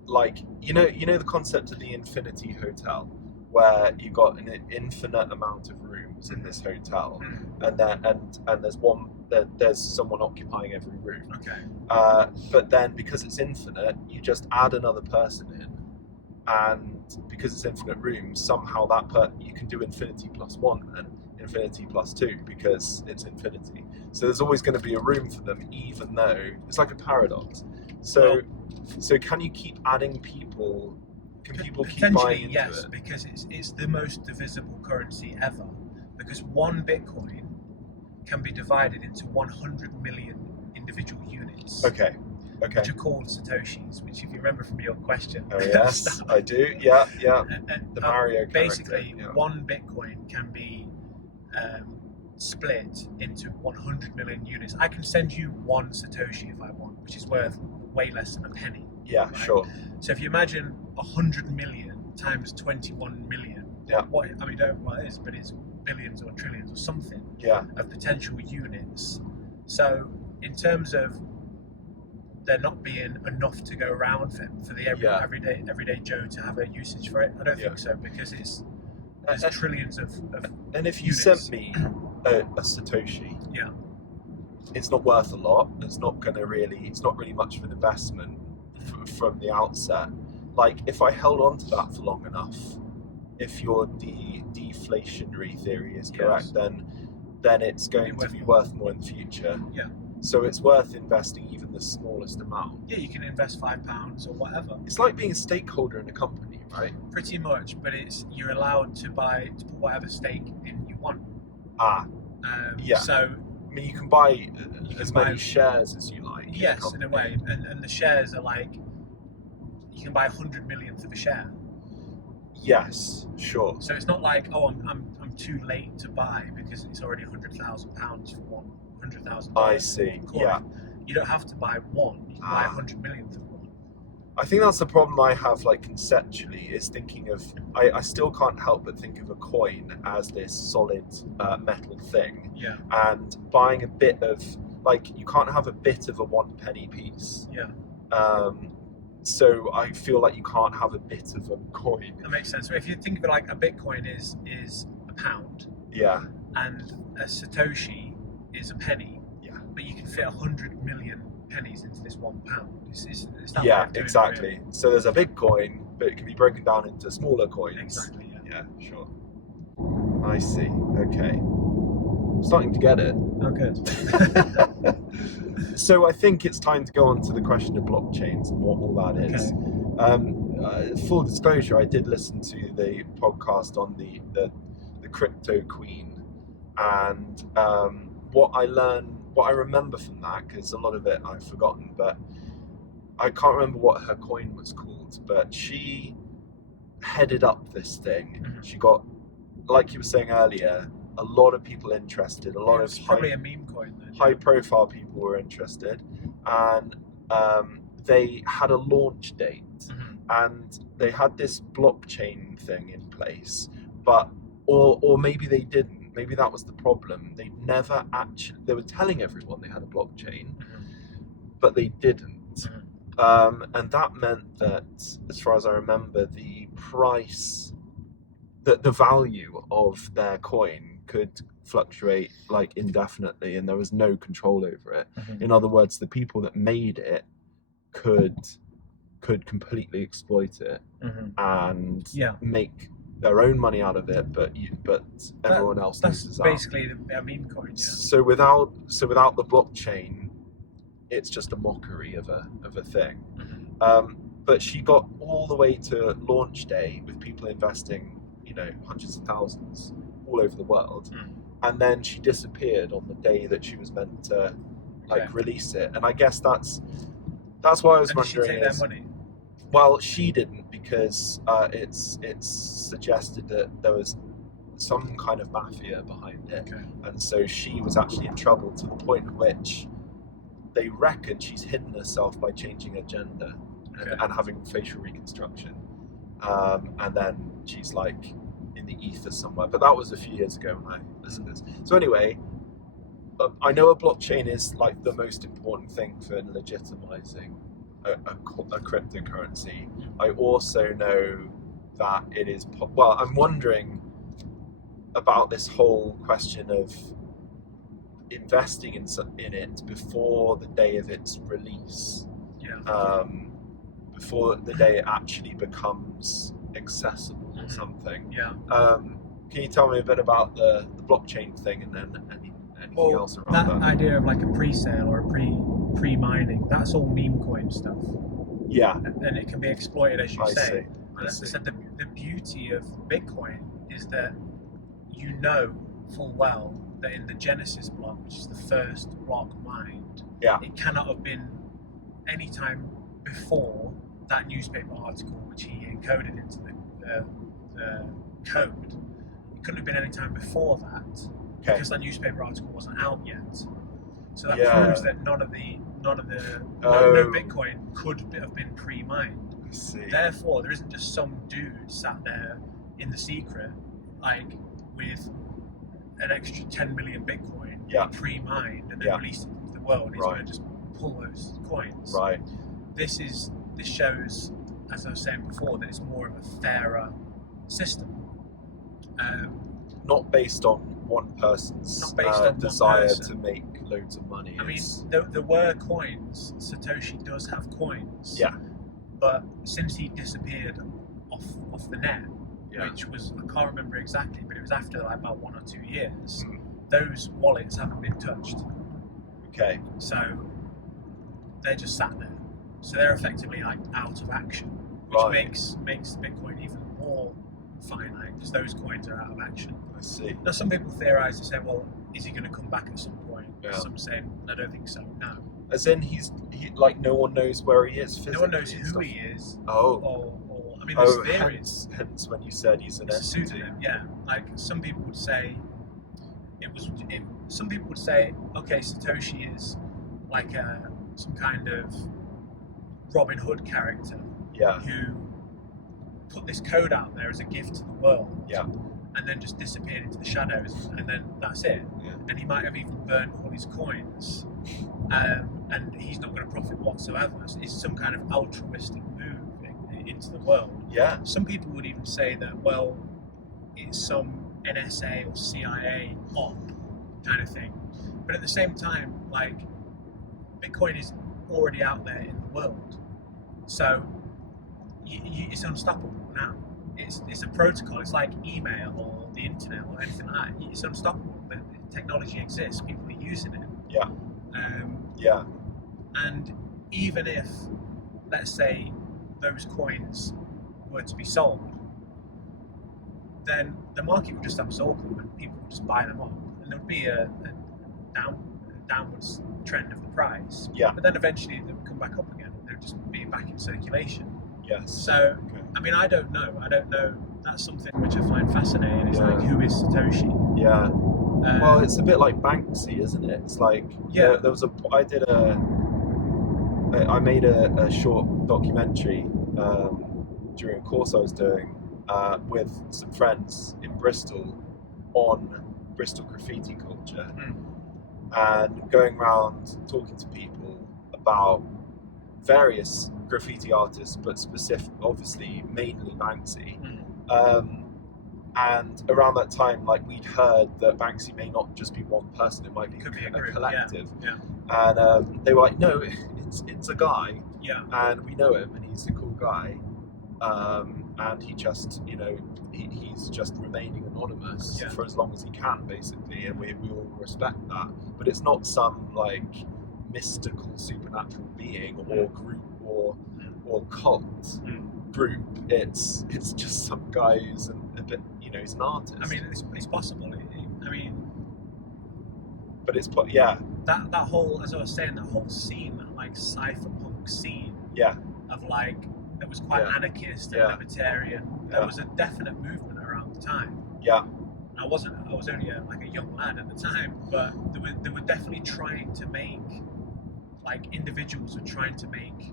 like you know the concept of the infinity hotel, where you've got an infinite amount of rooms in this hotel, and there's someone occupying every room. Okay. But then because it's infinite, you just add another person in, and because it's infinite rooms, somehow you can do infinity plus one and infinity plus two because it's infinity. So there's always going to be a room for them, even though it's like a paradox. So can you keep adding people? Can people keep buying into yes, it? because it's the most divisible currency ever. Because one Bitcoin can be divided into 100 million individual units. Okay. Which are called Satoshis, which if you remember from your question. Oh yes, I do. Yeah. And The Mario basically, character, yeah. one Bitcoin can be split into 100 million units. I can send you one Satoshi if I want, which is worth way less than a penny. Yeah, right? Sure. So if you imagine 100 million times 21 million, yeah. I don't know what it is, but it's billions or trillions or something of potential units. So in terms of there not being enough to go around for the everyday Joe to have a usage for it, I don't think so, because there's trillions of and if you units. sent me a Satoshi, it's not worth a lot. It's not really much of an investment from the outset. Like if I held on to that for long enough, if your deflationary theory is correct, then it's going to be worth more in the future. Yeah. So it's worth investing even the smallest amount. Yeah, you can invest £5 or whatever. It's like being a stakeholder in a company, right? Pretty much, but you're allowed to put whatever stake in you want. Yeah. So I mean, you can buy as many shares as you like. Yes, in a way, and the shares are like you can buy 100 millionth of a share. Yes, sure. So it's not like I'm too late to buy because it's already £100,000 for 100,000. I see. Coin. Yeah. You don't have to buy one. You can buy 100 millionth of one. I think that's the problem I have, like conceptually, is thinking of. I still can't help but think of a coin as this solid metal thing. Yeah. And buying a bit of, like, you can't have a bit of a 1 penny piece. Yeah. So I feel like you can't have a bit of a coin. That makes sense. So if you think of it like a Bitcoin is a pound. Yeah. And a Satoshi is a penny. Yeah. But you can fit 100 million pennies into this £1. It's that yeah, way of doing exactly. It, really. So there's a big coin, but it can be broken down into smaller coins. Exactly. Yeah, sure. I see. Okay. I'm starting to get it. Oh, good. So I think it's time to go on to the question of blockchains and what all that is. Okay. Full disclosure, I did listen to the podcast on the crypto queen, and what I remember from that, because a lot of it I've forgotten, but I can't remember what her coin was called, but she headed up this thing. Mm-hmm. She got, like you were saying earlier, a lot of people interested, probably a meme coin then. High profile people were interested, and they had a launch date, and they had this blockchain thing in place, but or maybe they didn't. Maybe that was the problem. They never actually. They were telling everyone they had a blockchain, but they didn't. And that meant that, as far as I remember, the price, the value of their coin could fluctuate like indefinitely, and there was no control over it. Mhm. In other words, the people that made it could completely exploit it and Yeah. make their own money out of it, but everyone else loses out. That's basically a meme coin. Yeah. So without the blockchain, it's just a mockery of a thing. But she got all the way to launch day with people investing, hundreds of thousands all over the world, and then she disappeared on the day that she was meant to release it. And I guess that's why I was wondering. Did she take their money? Well, she didn't, because it's suggested that there was some kind of mafia behind it, and so she was actually in trouble to the point at which they reckon she's hidden herself by changing her gender and having facial reconstruction, and then she's like in the ether somewhere. But that was a few years ago when I listened to this. So anyway, I know a blockchain is like the most important thing for legitimizing a cryptocurrency. I also know that it is I'm wondering about this whole question of investing in it before the day of its release, before the day it actually becomes accessible or something. Can you tell me a bit about the blockchain thing, and then anything else around that? That idea of like a pre-sale or a pre-mining, that's all meme coin stuff. Yeah. And it can be exploited, as you say. And as I said, the beauty of Bitcoin is that you know full well that in the Genesis block, which is the first block mined, it cannot have been any time before that newspaper article, which he encoded into the code. It couldn't have been any time before that, because that newspaper article wasn't out yet. So that proves that none of no Bitcoin could have been pre-mined. I see. Therefore, there isn't just some dude sat there in the secret, like with an extra 10 million Bitcoin pre-mined and then released it into the world. He's going to just pull those coins. Right. This shows, as I was saying before, that it's more of a fairer system. Not based on one person's desire to make loads of money. I mean, there were coins. Satoshi does have coins. Yeah. But since he disappeared off the net, which was, I can't remember exactly, but it was after like about 1 or 2 years, those wallets haven't been touched. Okay. So they're just sat there. So they're effectively like out of action, which makes Bitcoin even more finite, because those coins are out of action. I see. Now some people theorize and say, well, is he going to come back at some point? Some say, I don't think so. No. As in, he like no one knows where he is physically. No one knows who he is. Oh. Or I mean, there's theories. Hence when you said he's an entity. Pseudonym, yeah. Like some people would say, some people would say, okay, Satoshi is like some kind of Robin Hood character who put this code out there as a gift to the world, and then just disappeared into the shadows, and then that's it. And he might have even burned all his coins, and he's not going to profit whatsoever. It's some kind of altruistic move into the world. Some people would even say that, well, it's some NSA or CIA op kind of thing. But at the same time, like, Bitcoin is already out there in the world, so it's unstoppable now. It's a protocol. It's like email or the internet or anything like that. It's unstoppable. The technology exists. People are using it. And even if, let's say, those coins were to be sold, then the market would just absorb them and people would just buy them up, and there would be a downwards trend of the price. But then eventually they would come back up again, and they would just be back in circulation. So, I mean, I don't know. That's something which I find fascinating. It's like, who is Satoshi? Well, it's a bit like Banksy, isn't it? It's like there was I made a short documentary during a course I was doing with some friends in Bristol on Bristol graffiti culture, and going around talking to people about various graffiti artists, but specific, obviously, mainly Banksy, And around that time, like, we'd heard that Banksy may not just be one person; it might be Could be a a group, collective. Yeah. And they were like, "No, it's a guy, Yeah. and we know him, and he's a cool guy, and he just, he's just remaining anonymous for as long as he can, basically, and we all respect that. But it's not some like mystical supernatural being or group or cult group. It's just some guy who's a bit, he's an artist. I mean, it's possible. I mean, but it's that whole, as I was saying, that whole scene, that like cypherpunk scene, of like, that was quite anarchist and libertarian. There was a definite movement around the time. Yeah. I was only a young lad at the time, but they were definitely trying to make, like, individuals were trying to make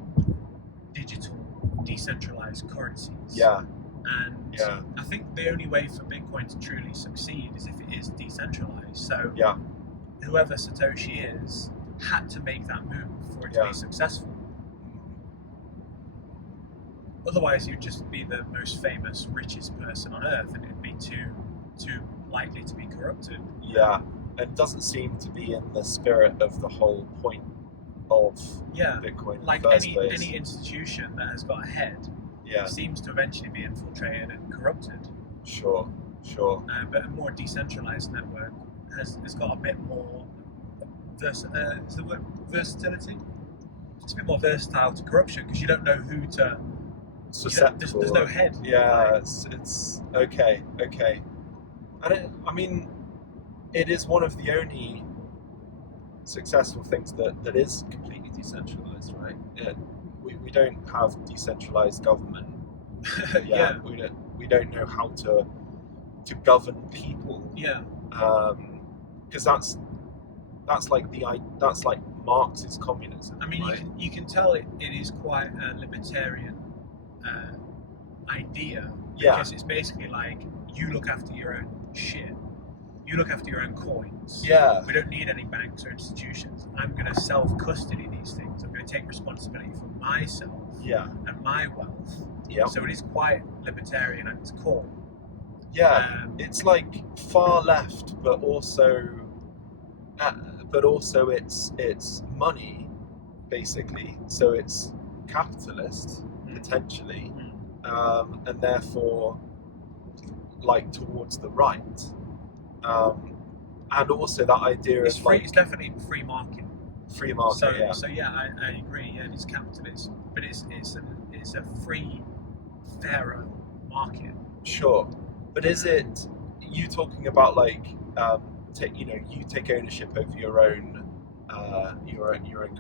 digital, decentralized currencies. Yeah. And I think the only way for Bitcoin to truly succeed is if it is decentralized. So whoever Satoshi is had to make that move for it to be successful. Otherwise, you'd just be the most famous, richest person on earth, and it'd be too likely to be corrupted. Yeah, and it doesn't seem to be in the spirit of the whole point of Bitcoin. Like in the first place. any institution that has got a head seems to eventually be infiltrated and corrupted. Sure. But a more decentralized network has got a bit more is the word versatility? It's a bit more versatile to corruption because you don't know who to. Susceptible. There's no head. Yeah, it's okay. And it is one of the only successful things that is completely decentralized, right? We don't have decentralized government. We don't know how to govern people. Yeah. Because that's like Marx's communism. I mean, right? you can tell it is quite a libertarian idea, because it's basically like, you look after your own shit, you look after your own coins. We don't need any banks or institutions. I'm going to self-custody these things. I'm going to take responsibility for myself and my wealth. So it is quite libertarian at its core. It's like far left, but also it's money, basically. So it's capitalist potentially, and therefore like towards the right, and also that idea it's of free. like, it's definitely free market. So I agree. Yeah, it's capitalist, but it's a free, fairer market. Sure, but is it you talking about like you take ownership over your own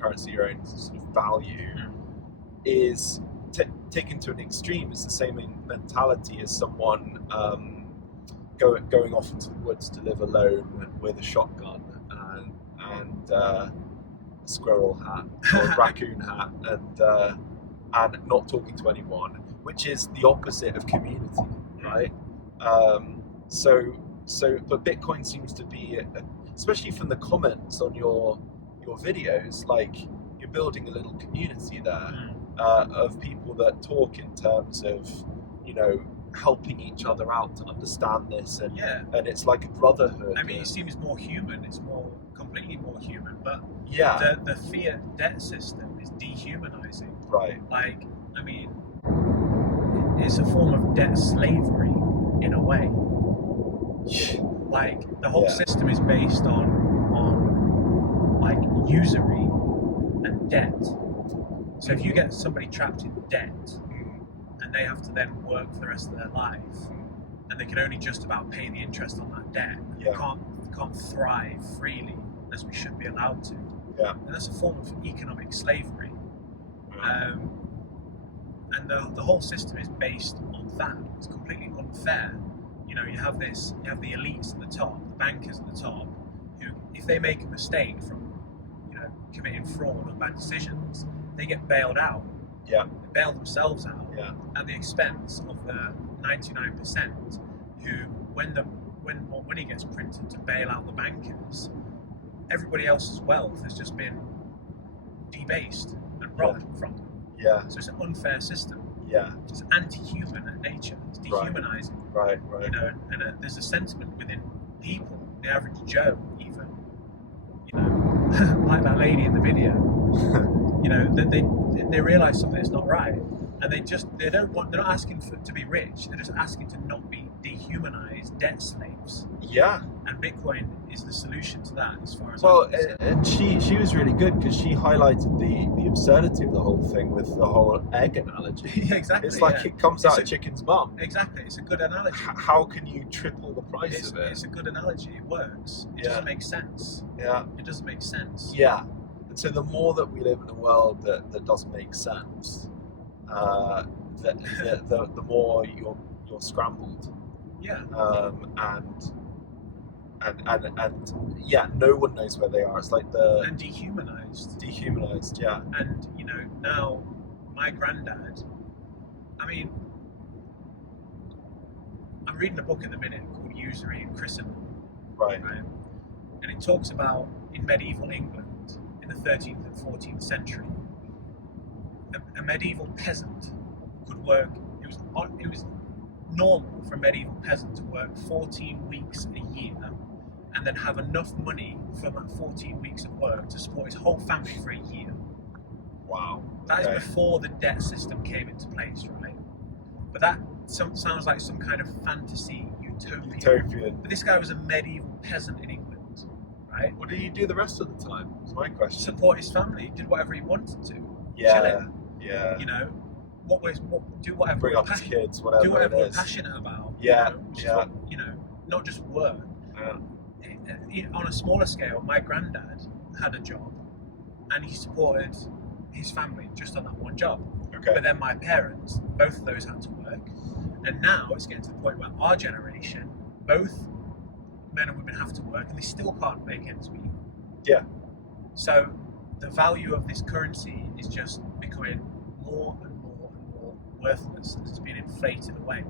currency, your own sort of value, is taken to an extreme. Is the same mentality as someone going off into the woods to live alone with a shotgun and a squirrel hat or a raccoon hat and not talking to anyone, which is the opposite of community, right? But Bitcoin seems to be, especially from the comments on your videos, like you're building a little community there of people that talk in terms of, helping each other out to understand this, and it's like a brotherhood. I mean, it seems more human. It's completely more human. But the fiat debt system is dehumanizing. Right. Like, I mean, it's a form of debt slavery in a way. Like, the whole system is based on like usury and debt. So if you get somebody trapped in debt, and they have to then work for the rest of their life, and they can only just about pay the interest on that debt, they can't thrive freely as we should be allowed to. And that's a form of economic slavery. And the whole system is based on that. It's completely unfair. You have the elites at the top, the bankers at the top, who, if they make a mistake from committing fraud or bad decisions, they get bailed out. They bail themselves out at the expense of the 99% who, when more money gets printed to bail out the bankers, everybody else's wealth has just been debased and robbed from them. So it's an unfair system. Yeah. It's anti-human at nature. It's dehumanizing. Right. You know, and there's a sentiment within people, the average Joe, even, you know, like that lady in the video. You know, that they realise something that's not right, and they're not asking to be rich. They're just asking to not be dehumanized debt slaves. Yeah. And Bitcoin is the solution to that, as far as Well, I'm concerned. and she was really good because she highlighted the absurdity of the whole thing with the whole egg analogy. Yeah, exactly. It's like it comes out of chicken's mum. Exactly, it's a good analogy. How can you triple the price of it? It's a good analogy. It works. It doesn't make sense. Yeah. It doesn't make sense. Yeah. And so the more that we live in a world that doesn't make sense, the more you're scrambled. Yeah. And yeah, no one knows where they are. It's like and dehumanized. Dehumanized, yeah. And you know, now my granddad. I mean, I'm reading a book in the minute called Usury in Christendom. Right. And it talks about in medieval England in the 13th and 14th century, a medieval peasant could work. It was normal for a medieval peasant to work 14 weeks a year and then have enough money from that 14 weeks of work to support his whole family for a year. Wow. That is before the debt system came into place, right? But that sounds like some kind of fantasy utopia. But this guy was a medieval peasant in England, right? What did he do the rest of the time? Was my question. Support his family, did whatever he wanted to. Yeah. Chilling. Yeah. You know, do whatever. Bring up his kids, whatever. Do whatever it we're is. passionate about. Yeah. You know, you know, not just work. Yeah. On a smaller scale, my granddad had a job, and he supported his family just on that one job. Okay. But then my parents, both of those had to work, and now it's getting to the point where our generation, both men and women have to work, and they still can't make ends meet. Yeah. So the value of this currency is just becoming more and more and more worthless as it's being inflated away.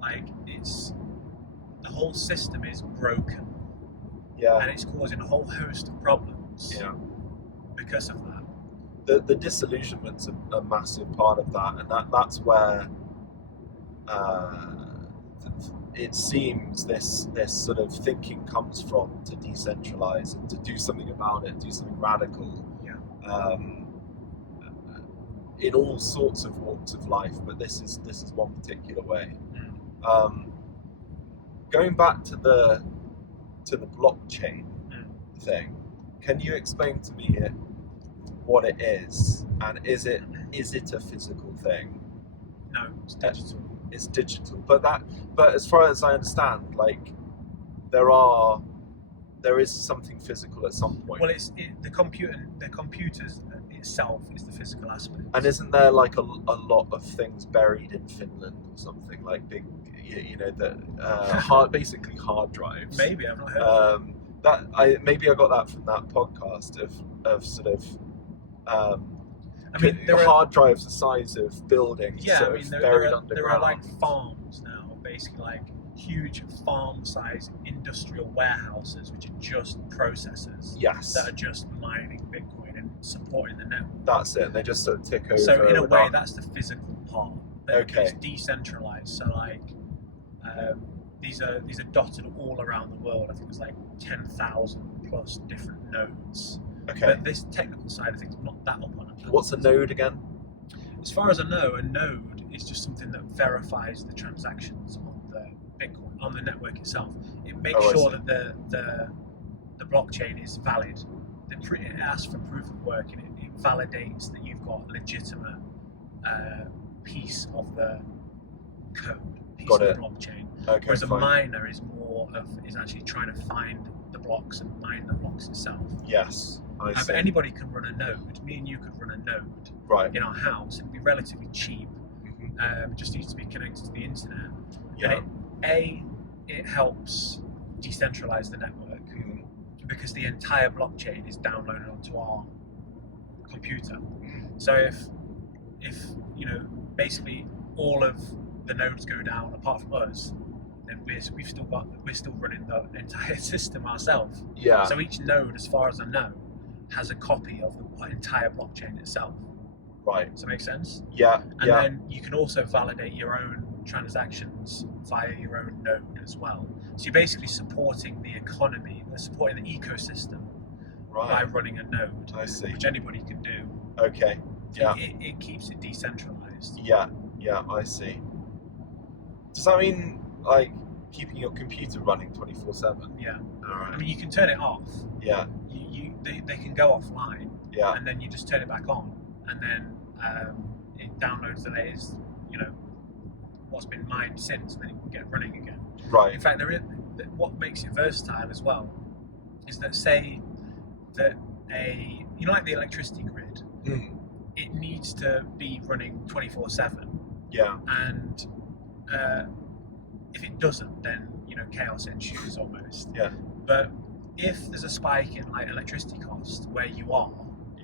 Like the whole system is broken. Yeah. And it's causing a whole host of problems. Yeah. Because of that. The disillusionment's a massive part of that, and that's where it seems this sort of thinking comes from, to decentralize and to do something about it, do something radical. Yeah. In all sorts of walks of life, but this is one particular way. Going back to the blockchain thing, can you explain to me what it is, and is it a physical thing? No, it's digital. It's digital, but as far as I understand, like there is something physical at some point. Well, the computers itself is the physical aspect. And isn't there like a lot of things buried in Finland or something, like big, basically hard drives? Maybe I've not heard of that. Maybe I got that from that podcast of sort of. I mean, there hard drives the size of buildings. Yeah, sort I mean, of buried underground. there are like farms now, basically like huge farm-size industrial warehouses, which are just processors. Yes. That are just mining Bitcoin and supporting the network. That's it. They just sort of tick over. So in a way, that's the physical part. Okay. It's decentralized. So like, these are dotted all around the world. I think there's like 10,000 plus different nodes. Okay. But this technical side of things, I'm not that up on it. What's a node again? As far as I know, a node is just something that verifies the transactions on the Bitcoin, on the network itself. It makes sure that the blockchain is valid. It asks for proof of work, and it validates that you've got a legitimate piece of the code, piece of the blockchain. Okay, whereas a miner is actually trying to find the blocks and mine the blocks itself. Yes. But anybody can run a node. Me and you could run a node in our house. It'd be relatively cheap. Mm-hmm. It just needs to be connected to the internet. Yeah. And it helps decentralize the network because the entire blockchain is downloaded onto our computer. So if basically all of the nodes go down apart from us, then we're still running the entire system ourselves. Yeah. So each node, as far as I know, has a copy of the entire blockchain itself. Right. Does that make sense? Yeah. And then you can also validate your own transactions via your own node as well. So you're basically supporting the economy, supporting the ecosystem by Right. running a node, I see. which anybody can do. Okay. Yeah. It keeps it decentralized. Yeah. I see. Does that mean like keeping your computer running 24/7? Yeah. Alright. I mean, you can turn it off. Yeah. They can go offline. Yeah. And then you just turn it back on, and then it downloads the latest, what's been mined since, and then it can get running again. Right. In fact, what makes it versatile as well is that, say that like the electricity grid, it needs to be running 24/7, Yeah. and if it doesn't, then chaos ensues almost. Yeah. But if there's a spike in like electricity cost where you are,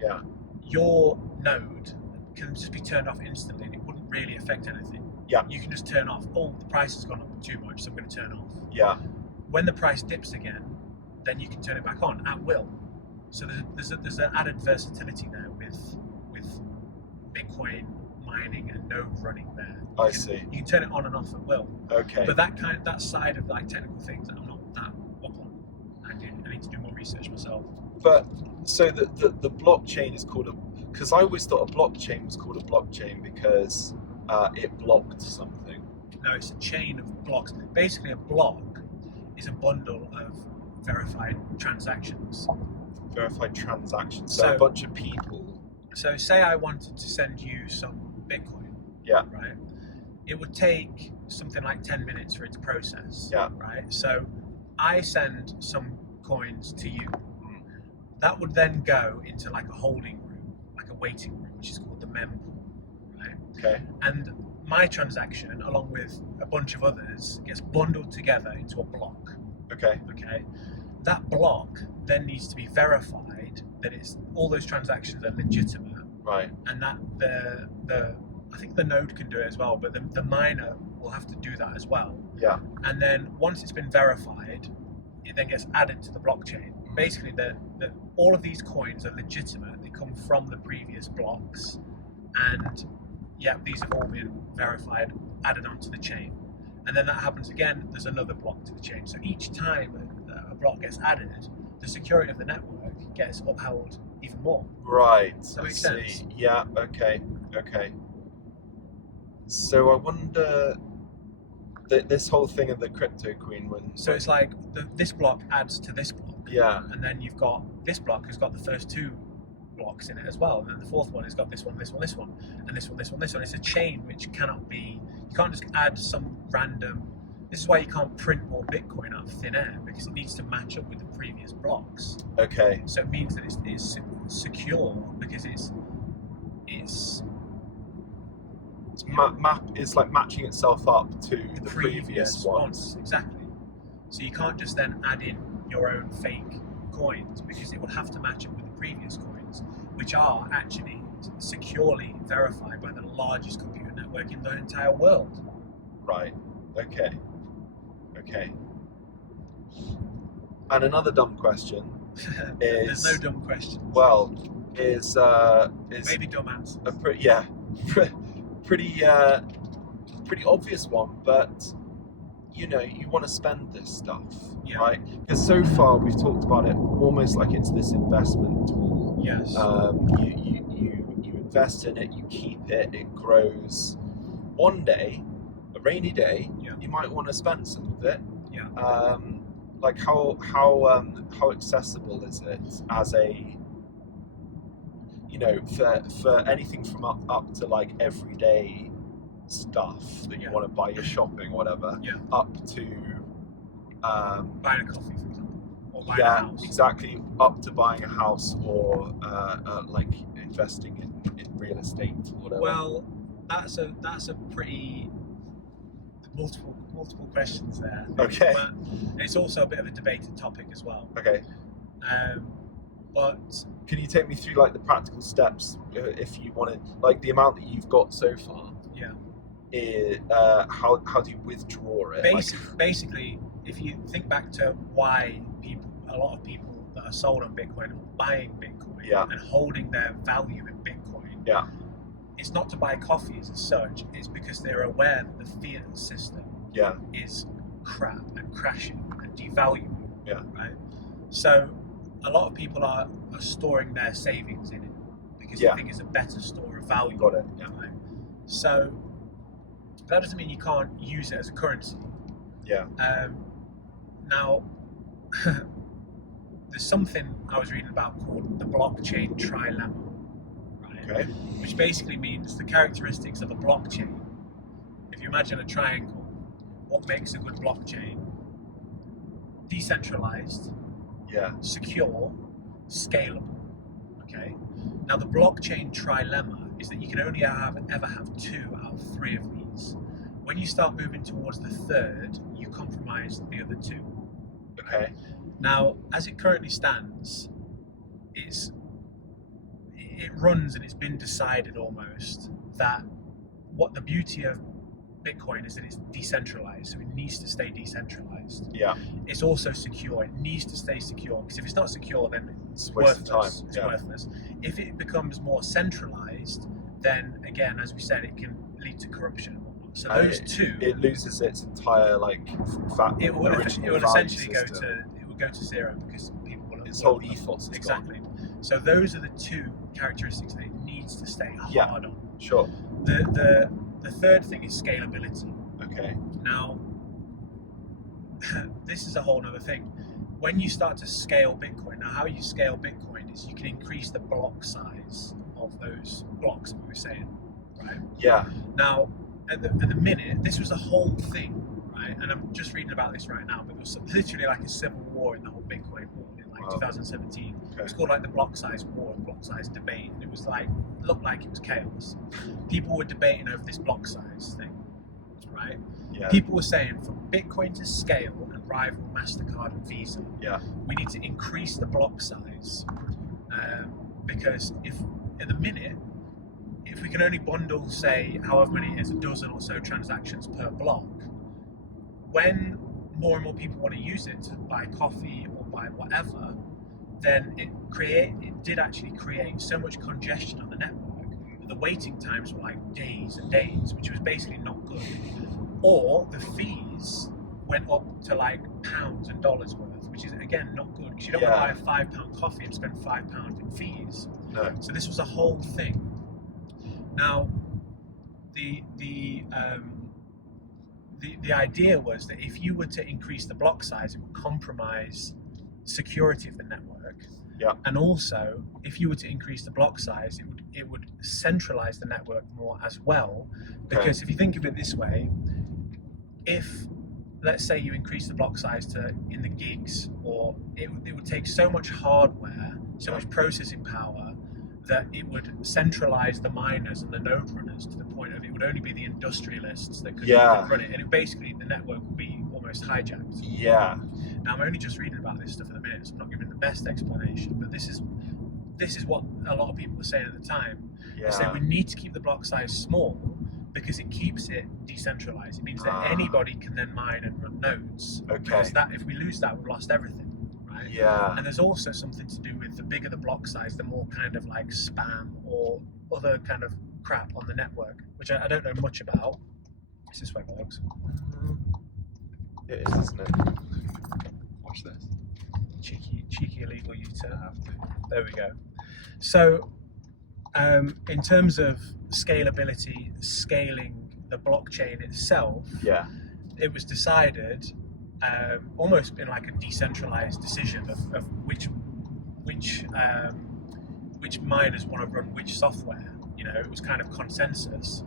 Yeah. your node can just be turned off instantly, and it wouldn't really affect anything. Yeah. You can just turn off. Oh, the price has gone up too much, so I'm going to turn off. Yeah. When the price dips again, then you can turn it back on at will. So there's an added versatility there with Bitcoin mining and node running there. I see. You can turn it on and off at will. Okay. But that side of like technical things that I'm not that up on. I need to do more research myself. But so the blockchain is called because I always thought a blockchain was called a blockchain because it blocked something. No, it's a chain of blocks. Basically, a block is a bundle of verified transactions. Verified transactions. So So- a bunch of people. So say I wanted to send you some Bitcoin. Yeah. Right? It would take something like 10 minutes for it to process. Yeah. Right? So I send some coins to you. Mm. That would then go into like a holding room, like a waiting room, which is called the mempool. Right? Okay. And my transaction, along with a bunch of others, gets bundled together into a block. Okay. Okay, that block then needs to be verified that all those transactions are legitimate, Right. and that I think the node can do it as well, but the miner will have to do that as well. Yeah. And then once it's been verified, it then gets added to the blockchain. Basically, that all of these coins are legitimate. They come from the previous blocks, and these have all been verified, added onto the chain. And then that happens again, there's another block to the chain. So each time a block gets added, the security of the network gets upheld even more. Right. Does that I make see. sense? Yeah. Okay. So I wonder this whole thing of the crypto queen when. So it's like this block adds to this block. Yeah. And then you've got this block has got the first two blocks in it as well. And then the fourth one has got this one, and this one. And this one. It's a chain which cannot be, you can't just add some random. This is why you can't print more Bitcoin out of thin air, because it needs to match up with the previous blocks. Okay. So it means that it's secure because it's It's like matching itself up to the previous ones. Exactly. So you can't just then add in your own fake coins, because it would have to match up with the previous coins, which are actually securely verified by the largest computer network in the entire world. Right. Okay. And another dumb question is There's no dumb questions. well is Maybe dumb answers. a pretty obvious one, but you want to spend this stuff, Yeah. right? Because so far we've talked about it almost like it's this investment tool. Yes. You invest in it, you keep it, it grows. One day, a rainy day, you might want to spend some of it. Yeah. Like how accessible is it as a for anything from up to like everyday stuff that you want to buy, your shopping, whatever, up to Buying a coffee, for example, or buying a yeah, house. exactly, up to buying a house or like investing in real estate or whatever. Well, that's a pretty multiple questions there. Okay. But it's also a bit of a debated topic as well. Okay. But Can you take me through like the practical steps if you wanted, like the amount that you've got so far? yeah, How do you withdraw it? basically, if you think back to why a lot of people that are sold on Bitcoin are buying Bitcoin Yeah. and holding their value in Bitcoin, Yeah. it's not to buy coffees as such. It's because they're aware that the fiat system Yeah. is crap and crashing and devaluing. Yeah. Right. So a lot of people are storing their savings in it because they think it's a better store of value. Got it. Yeah. Right? So that doesn't mean you can't use it as a currency. Yeah. Now, there's something I was reading about called the blockchain trilemma, right? Okay. Which basically means the characteristics of a blockchain. If you imagine a triangle, what makes a good blockchain? Decentralized, Yeah. secure, scalable. Okay. Now the blockchain trilemma is that you can only ever have 2 out of 3 of these. When you start moving towards the third, you compromise the other 2. Okay. Now, as it currently stands, it runs and it's been decided almost that what the beauty of Bitcoin is that it's decentralized, so it needs to stay decentralized. Yeah. It's also secure. It needs to stay secure because if it's not secure, then It's a waste of worthless. time. It's Yeah. worthless. If it becomes more centralized, then again, as we said, it can lead to corruption and whatnot. So And those two, It loses its entire it will original value essentially system. go to zero because people will Its whole ethos is exactly. So those are the 2 characteristics that it needs to stay Yeah. hard on. gone. Sure. The third thing is scalability. Okay. Now, this is a whole other thing. When you start to scale Bitcoin, now how you scale Bitcoin is you can increase the block size of those blocks that we were saying, right? Yeah. Now, at the minute, this was a whole thing, right? And I'm just reading about this right now, but there was literally like a civil war in the whole Bitcoin war in like Wow. 2017. Okay. It was called like the block size war, block size debate, and it was like, looked like it was chaos. People were debating over this block size thing, right? Yeah. People were saying for Bitcoin to scale and rival MasterCard and Visa, Yeah. we need to increase the block size because if at the minute, if we can only bundle, say, however many it is, a dozen or so transactions per block, when more and more people want to use it to buy coffee or buy whatever, then it did actually create so much congestion on the network that the waiting times were like days and days, which was basically not good. Or the fees went up to like pounds and dollars worth, which is again not good because you don't want to buy a £5 coffee and spend £5 in fees. No. So this was a whole thing. Now, the idea was that if you were to increase the block size, it would compromise security of the network. Yeah. And also, if you were to increase the block size, it would centralize the network more as well. Because if you think of it this way, if let's say you increase the block size to in the gigs, or it would take so much hardware, so much processing power, that it would centralize the miners and the node runners to the point of it would only be the industrialists that could run it, and it basically the network would be almost hijacked. Yeah. Now I'm only just reading about this stuff at the minute, so I'm not giving the best explanation, but this is what a lot of people were saying at the time. Yeah. They said we need to keep the block size small because it keeps it decentralized. It means that anybody can then mine and run nodes. Okay. Because that if we lose that, we've lost everything, right? Yeah. And there's also something to do with the bigger the block size, the more kind of like spam or other kind of crap on the network, which I don't know much about. Is this way it works? It is, isn't it? Watch this. Cheeky illegal U-turn. There we go. So, in terms of scalability, scaling the blockchain itself, Yeah. it was decided almost in like a decentralized decision of which miners want to run which software. You know, it was kind of consensus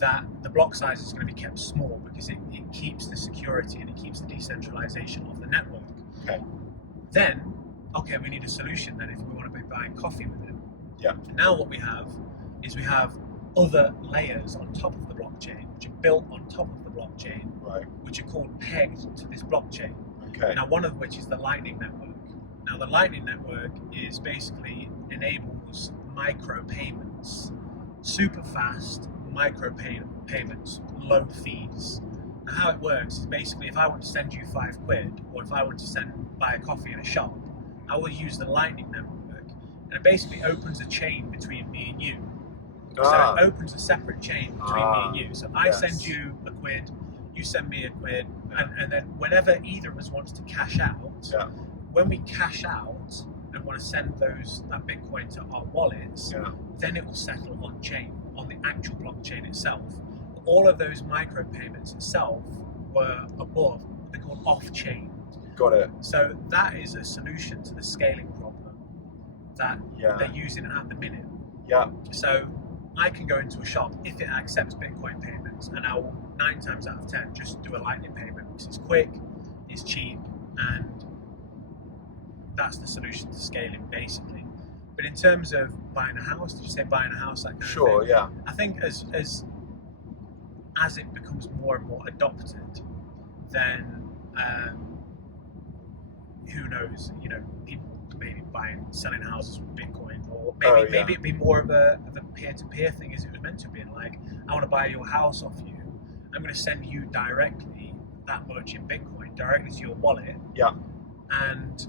that the block size is going to be kept small because it keeps the security and it keeps the decentralization of the network. Okay. Then, okay, we need a solution then if we want to be buying coffee with it. Yeah. Now what we have is we have other layers on top of the blockchain, which are built on top of the blockchain, Right. which are called pegged to this blockchain. Okay. Now, one of which is the Lightning Network. Now, the Lightning Network is basically enables micro payments, super fast micro payments, low fees. Now, how it works is basically if I want to send you £5, or if I want to buy a coffee in a shop, I will use the Lightning Network, and it basically opens a chain between me and you. So it opens a separate chain between me and you. So I yes. send you a quid, you send me a quid, Yeah. and then whenever either of us wants to cash out, Yeah. when we cash out and want to send that Bitcoin to our wallets, Yeah. then it will settle on chain, on the actual blockchain itself. All of those micropayments itself were above, they're called off-chain. Got it. So that is a solution to the scaling problem that Yeah. they're using at the minute. Yeah. So I can go into a shop if it accepts Bitcoin payments, and I will 9 times out of 10 just do a Lightning payment because it's quick, it's cheap, and that's the solution to scaling basically. But in terms of buying a house, did you say buying a house, that kind of thing? Sure. Yeah. I think as it becomes more and more adopted, then who knows? You know, people maybe selling houses with Bitcoin, or maybe it'd be more of a peer-to-peer thing as it was meant to be. Like, I want to buy your house off you. I'm going to send you directly that much in Bitcoin directly to your wallet. Yeah. And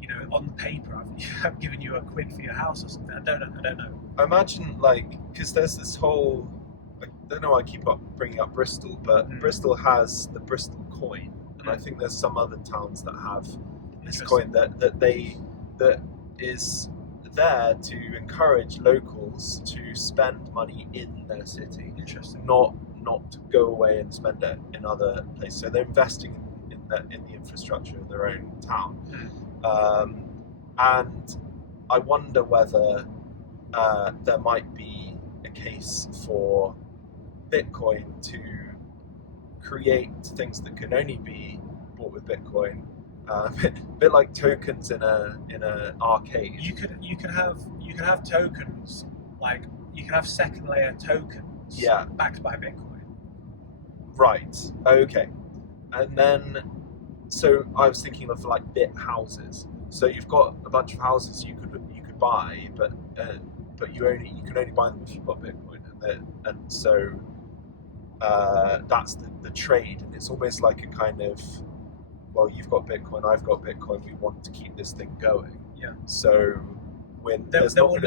you know, on paper, I've given you a quid for your house or something. I don't know. I imagine, like, because there's this whole, I don't know why I keep bringing up Bristol, but Bristol has the Bristol coin, and I think there's some other towns that have this coin that is there to encourage locals to spend money in their city. Interesting. Not to go away and spend it in other places. So they're investing in the infrastructure of their own town. And I wonder whether there might be a case for Bitcoin to create things that can only be bought with Bitcoin, a bit like tokens in a arcade. You could have tokens, like you could have second layer tokens, backed by Bitcoin. Right. Okay. And then, so I was thinking of like bit houses. So you've got a bunch of houses you could buy, but you can only buy them if you've got Bitcoin, and so that's the trade, and it's almost like a kind of, well, you've got Bitcoin, I've got Bitcoin, we want to keep this thing going. Yeah. So when there will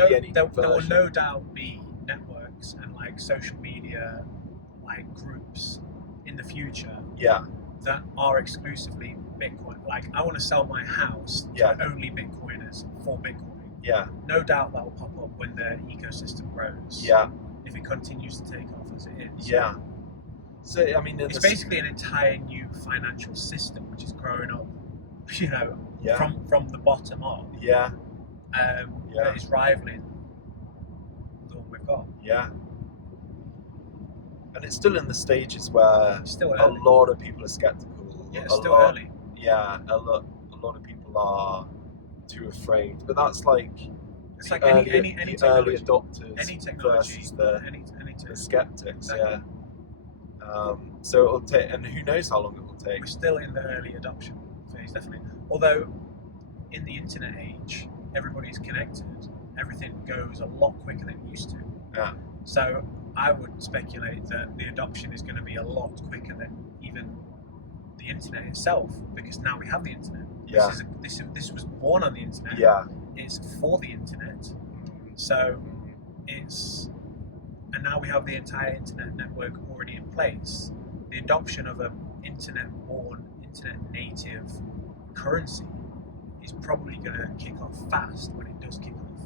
no doubt be networks and like social media like groups in the future. Yeah. That are exclusively Bitcoin. Like, I want to sell my house to only Bitcoiners for Bitcoin. Yeah. No doubt that will pop up when the ecosystem grows. Yeah. If it continues to take off as it is. Yeah. So I mean, it's basically an entire new financial system which is growing up, you know, from the bottom up. Yeah. That is rivaling the one we've got. Yeah. And it's still in the stages where a lot of people are skeptical. Yeah, it's still early. Yeah, a lot of people are too afraid. But that's like, it's like any early adopters, any technology, versus the skeptics. Exactly. Yeah. So it'll take, and who knows how long it will take. We're still in the early adoption phase, definitely. Although in the internet age, everybody's connected. Everything goes a lot quicker than it used to. Yeah. So I would speculate that the adoption is going to be a lot quicker than even the internet itself, because now we have the internet. Yeah. This was born on the internet. Yeah. It's for the internet. So and now we have the entire internet network already in place. The adoption of an internet-born, internet-native currency is probably going to kick off fast when it does kick off.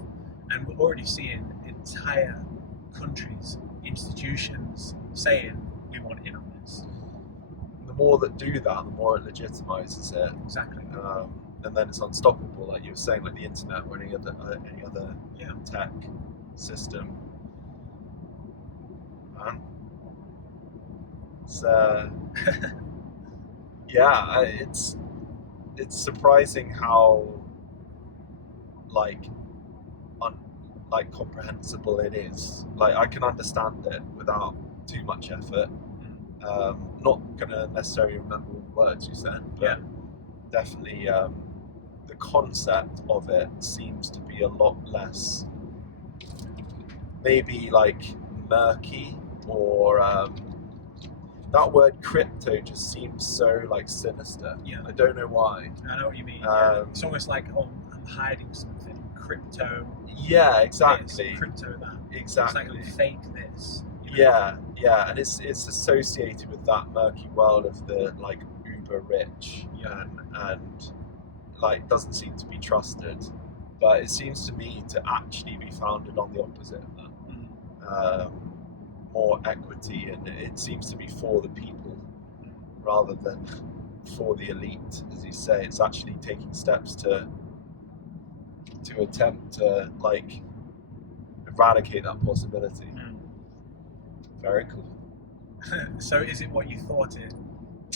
And we're already seeing entire countries, institutions saying we want in on this. The more that do that, the more it legitimizes it. Exactly. And then it's unstoppable, like you were saying, like the internet or any other tech system. It's it's surprising how like comprehensible it is. Like, I can understand it without too much effort. Not gonna necessarily remember all the words you said, but definitely the concept of it seems to be a lot less, maybe like murky, or that word crypto just seems so like sinister. Yeah. I don't know why. I know what you mean. It's almost like, I'm hiding something. Crypto. Yeah, exactly. Crypto that. exactly. It's like a fake this. Yeah, and it's associated with that murky world of the like uber rich and like doesn't seem to be trusted. But it seems to me to actually be founded on the opposite of that. More equity, and it seems to be for the people rather than for the elite, as you say. It's actually taking steps to attempt to like eradicate that possibility. Very cool. So is it what you thought it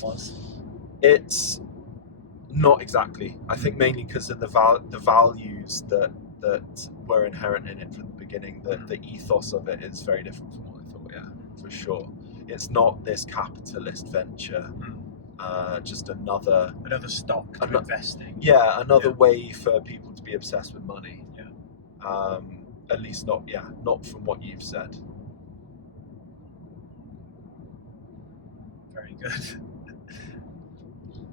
was? It's not exactly. I think mainly because of the values that were inherent in it from the beginning. The ethos of it is very different from what I thought. Yeah, for sure. It's not this capitalist venture. Just another stock to investing. Yeah, another way for people to be obsessed with money. Yeah. At least not from what you've said. Very good.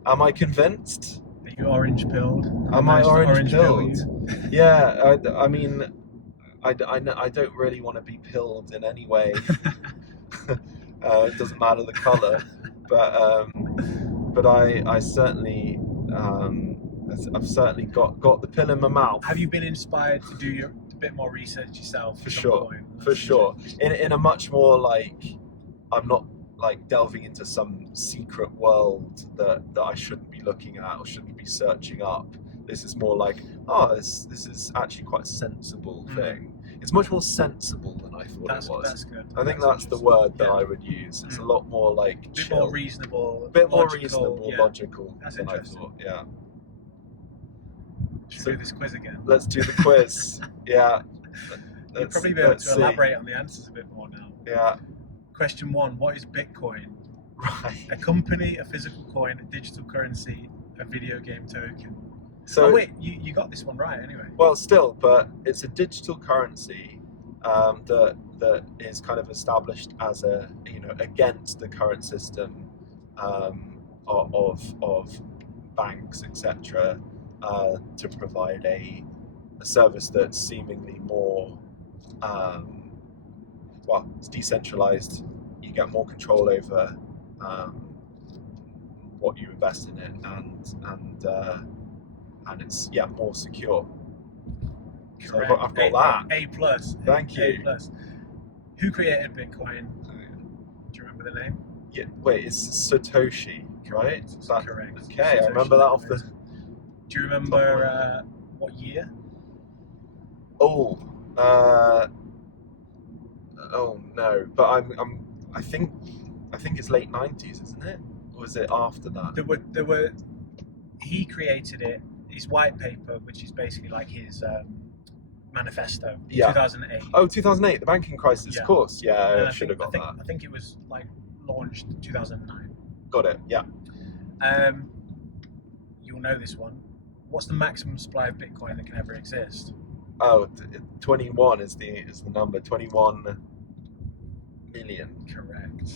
Am I convinced? Are you orange pilled? Am I orange pilled? Pill Yeah, I mean, I don't really want to be pilled in any way. It doesn't matter the colour, but I certainly I've certainly got the pill in my mouth. Have you been inspired to do a bit more research yourself? For sure. In a much more like, I'm not like delving into some secret world that I shouldn't be looking at or shouldn't be searching up. This is more like, this is actually quite a sensible thing. It's much more sensible than I thought it was. That's good. I think that's the word that I would use. It's a lot more like bit chill. More reasonable. A bit more logical, reasonable, logical that's than I interesting. thought. Yeah. Should we do this quiz again? Let's do the quiz. Yeah. You'll probably be able to elaborate on the answers a bit more now. Yeah. Question 1, what is Bitcoin? Right. A company, a physical coin, a digital currency, a video game token. So wait, you got this one right anyway. Well, still, but it's a digital currency that is kind of established as against the current system of banks, etc., to provide a service that's seemingly more it's decentralized. You get more control over what you invest in it, and it's more secure. Correct. So I've got that. A plus. Thank you. A plus. Who created Bitcoin? Do you remember the name? Yeah. Wait, it's Satoshi, right? Is that correct? Okay, Satoshi, I remember that off the. Do you remember what year? Oh no, but I think it's late 90s, isn't it? Or was it after that? There were. He created it. His white paper, which is basically like his manifesto. Yeah. 2008. Oh, 2008, the banking crisis. Yeah. Of course. Yeah, And I should have got that. I think it was like launched 2009. Got it. Yeah. You'll know this one. What's the maximum supply of Bitcoin that can ever exist? Oh, 21 is the number. 21 million. Correct.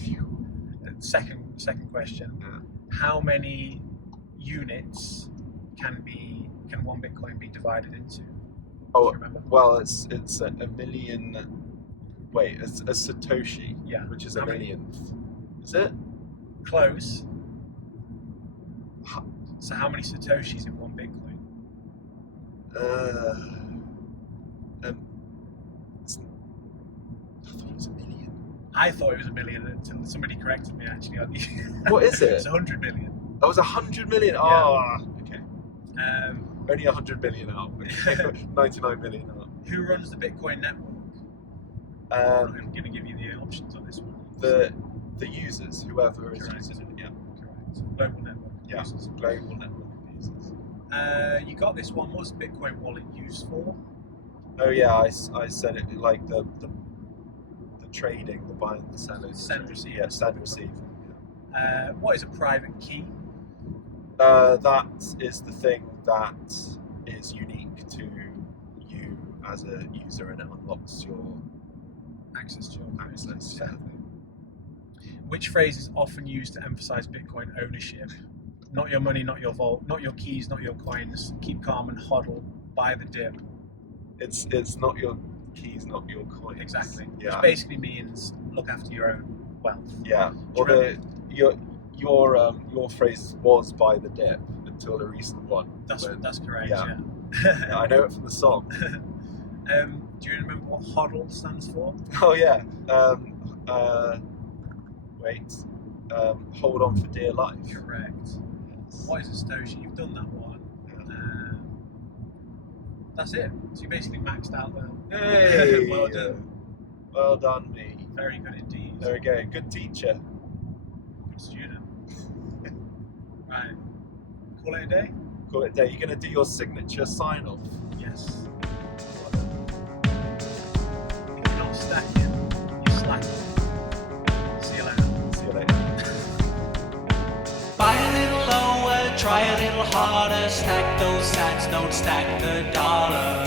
Second question. Yeah. How many units can one Bitcoin be divided into? Oh, do you remember? Well, it's a million. Wait, it's a Satoshi. Yeah. Which is a millionth. Is it? Close. So how many Satoshis in one Bitcoin? I thought it was a million until somebody corrected me. Actually, what is it? It's 100 million. That was 100 million. Yeah. Oh, okay. Only 100 million out. 99 million out. Who runs the Bitcoin network? I'm going to give you the options on this one. The users, whoever is using it. Yeah. Correct. Global network. Yeah. Users. Global network of users. You got this one. What's Bitcoin wallet used for? Oh yeah, I said it like the trading, the buying, the selling, Send receive. Yeah, send receive. Yeah. What is a private key? That is the thing that is unique to you as a user, and it unlocks your Access to your access. Yeah. Which phrase is often used to emphasize Bitcoin ownership? Not your money, not your vault, not your keys, not your coins. Keep calm and hodl. Buy the dip. It's not your keys, not not your coins. Exactly. Which Yeah. basically means look after your own wealth. Yeah. Do you Or your phrase was by the dip until the recent one. That's correct. Yeah. Yeah. I know it from the song. Do you remember what HODL stands for? Oh yeah. Wait. Hold on for dear life. Correct. What is a Satoshi? You've done that one. That's it. So you basically maxed out there. Hey. Well done. Well done, me. Very good indeed. There we go. Good teacher. Good student. Right. Call it a day? Call it a day. You're going to do your signature sign off. Yes. If you're not stacking, you're slacking. See you later. See you later. Buy a little lower, try a little harder. Stack those sats, don't stack the dollar.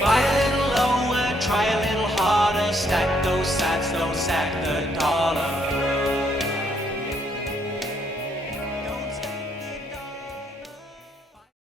Buy a little lower, try a little harder. Stack those sats, don't stack the dollar.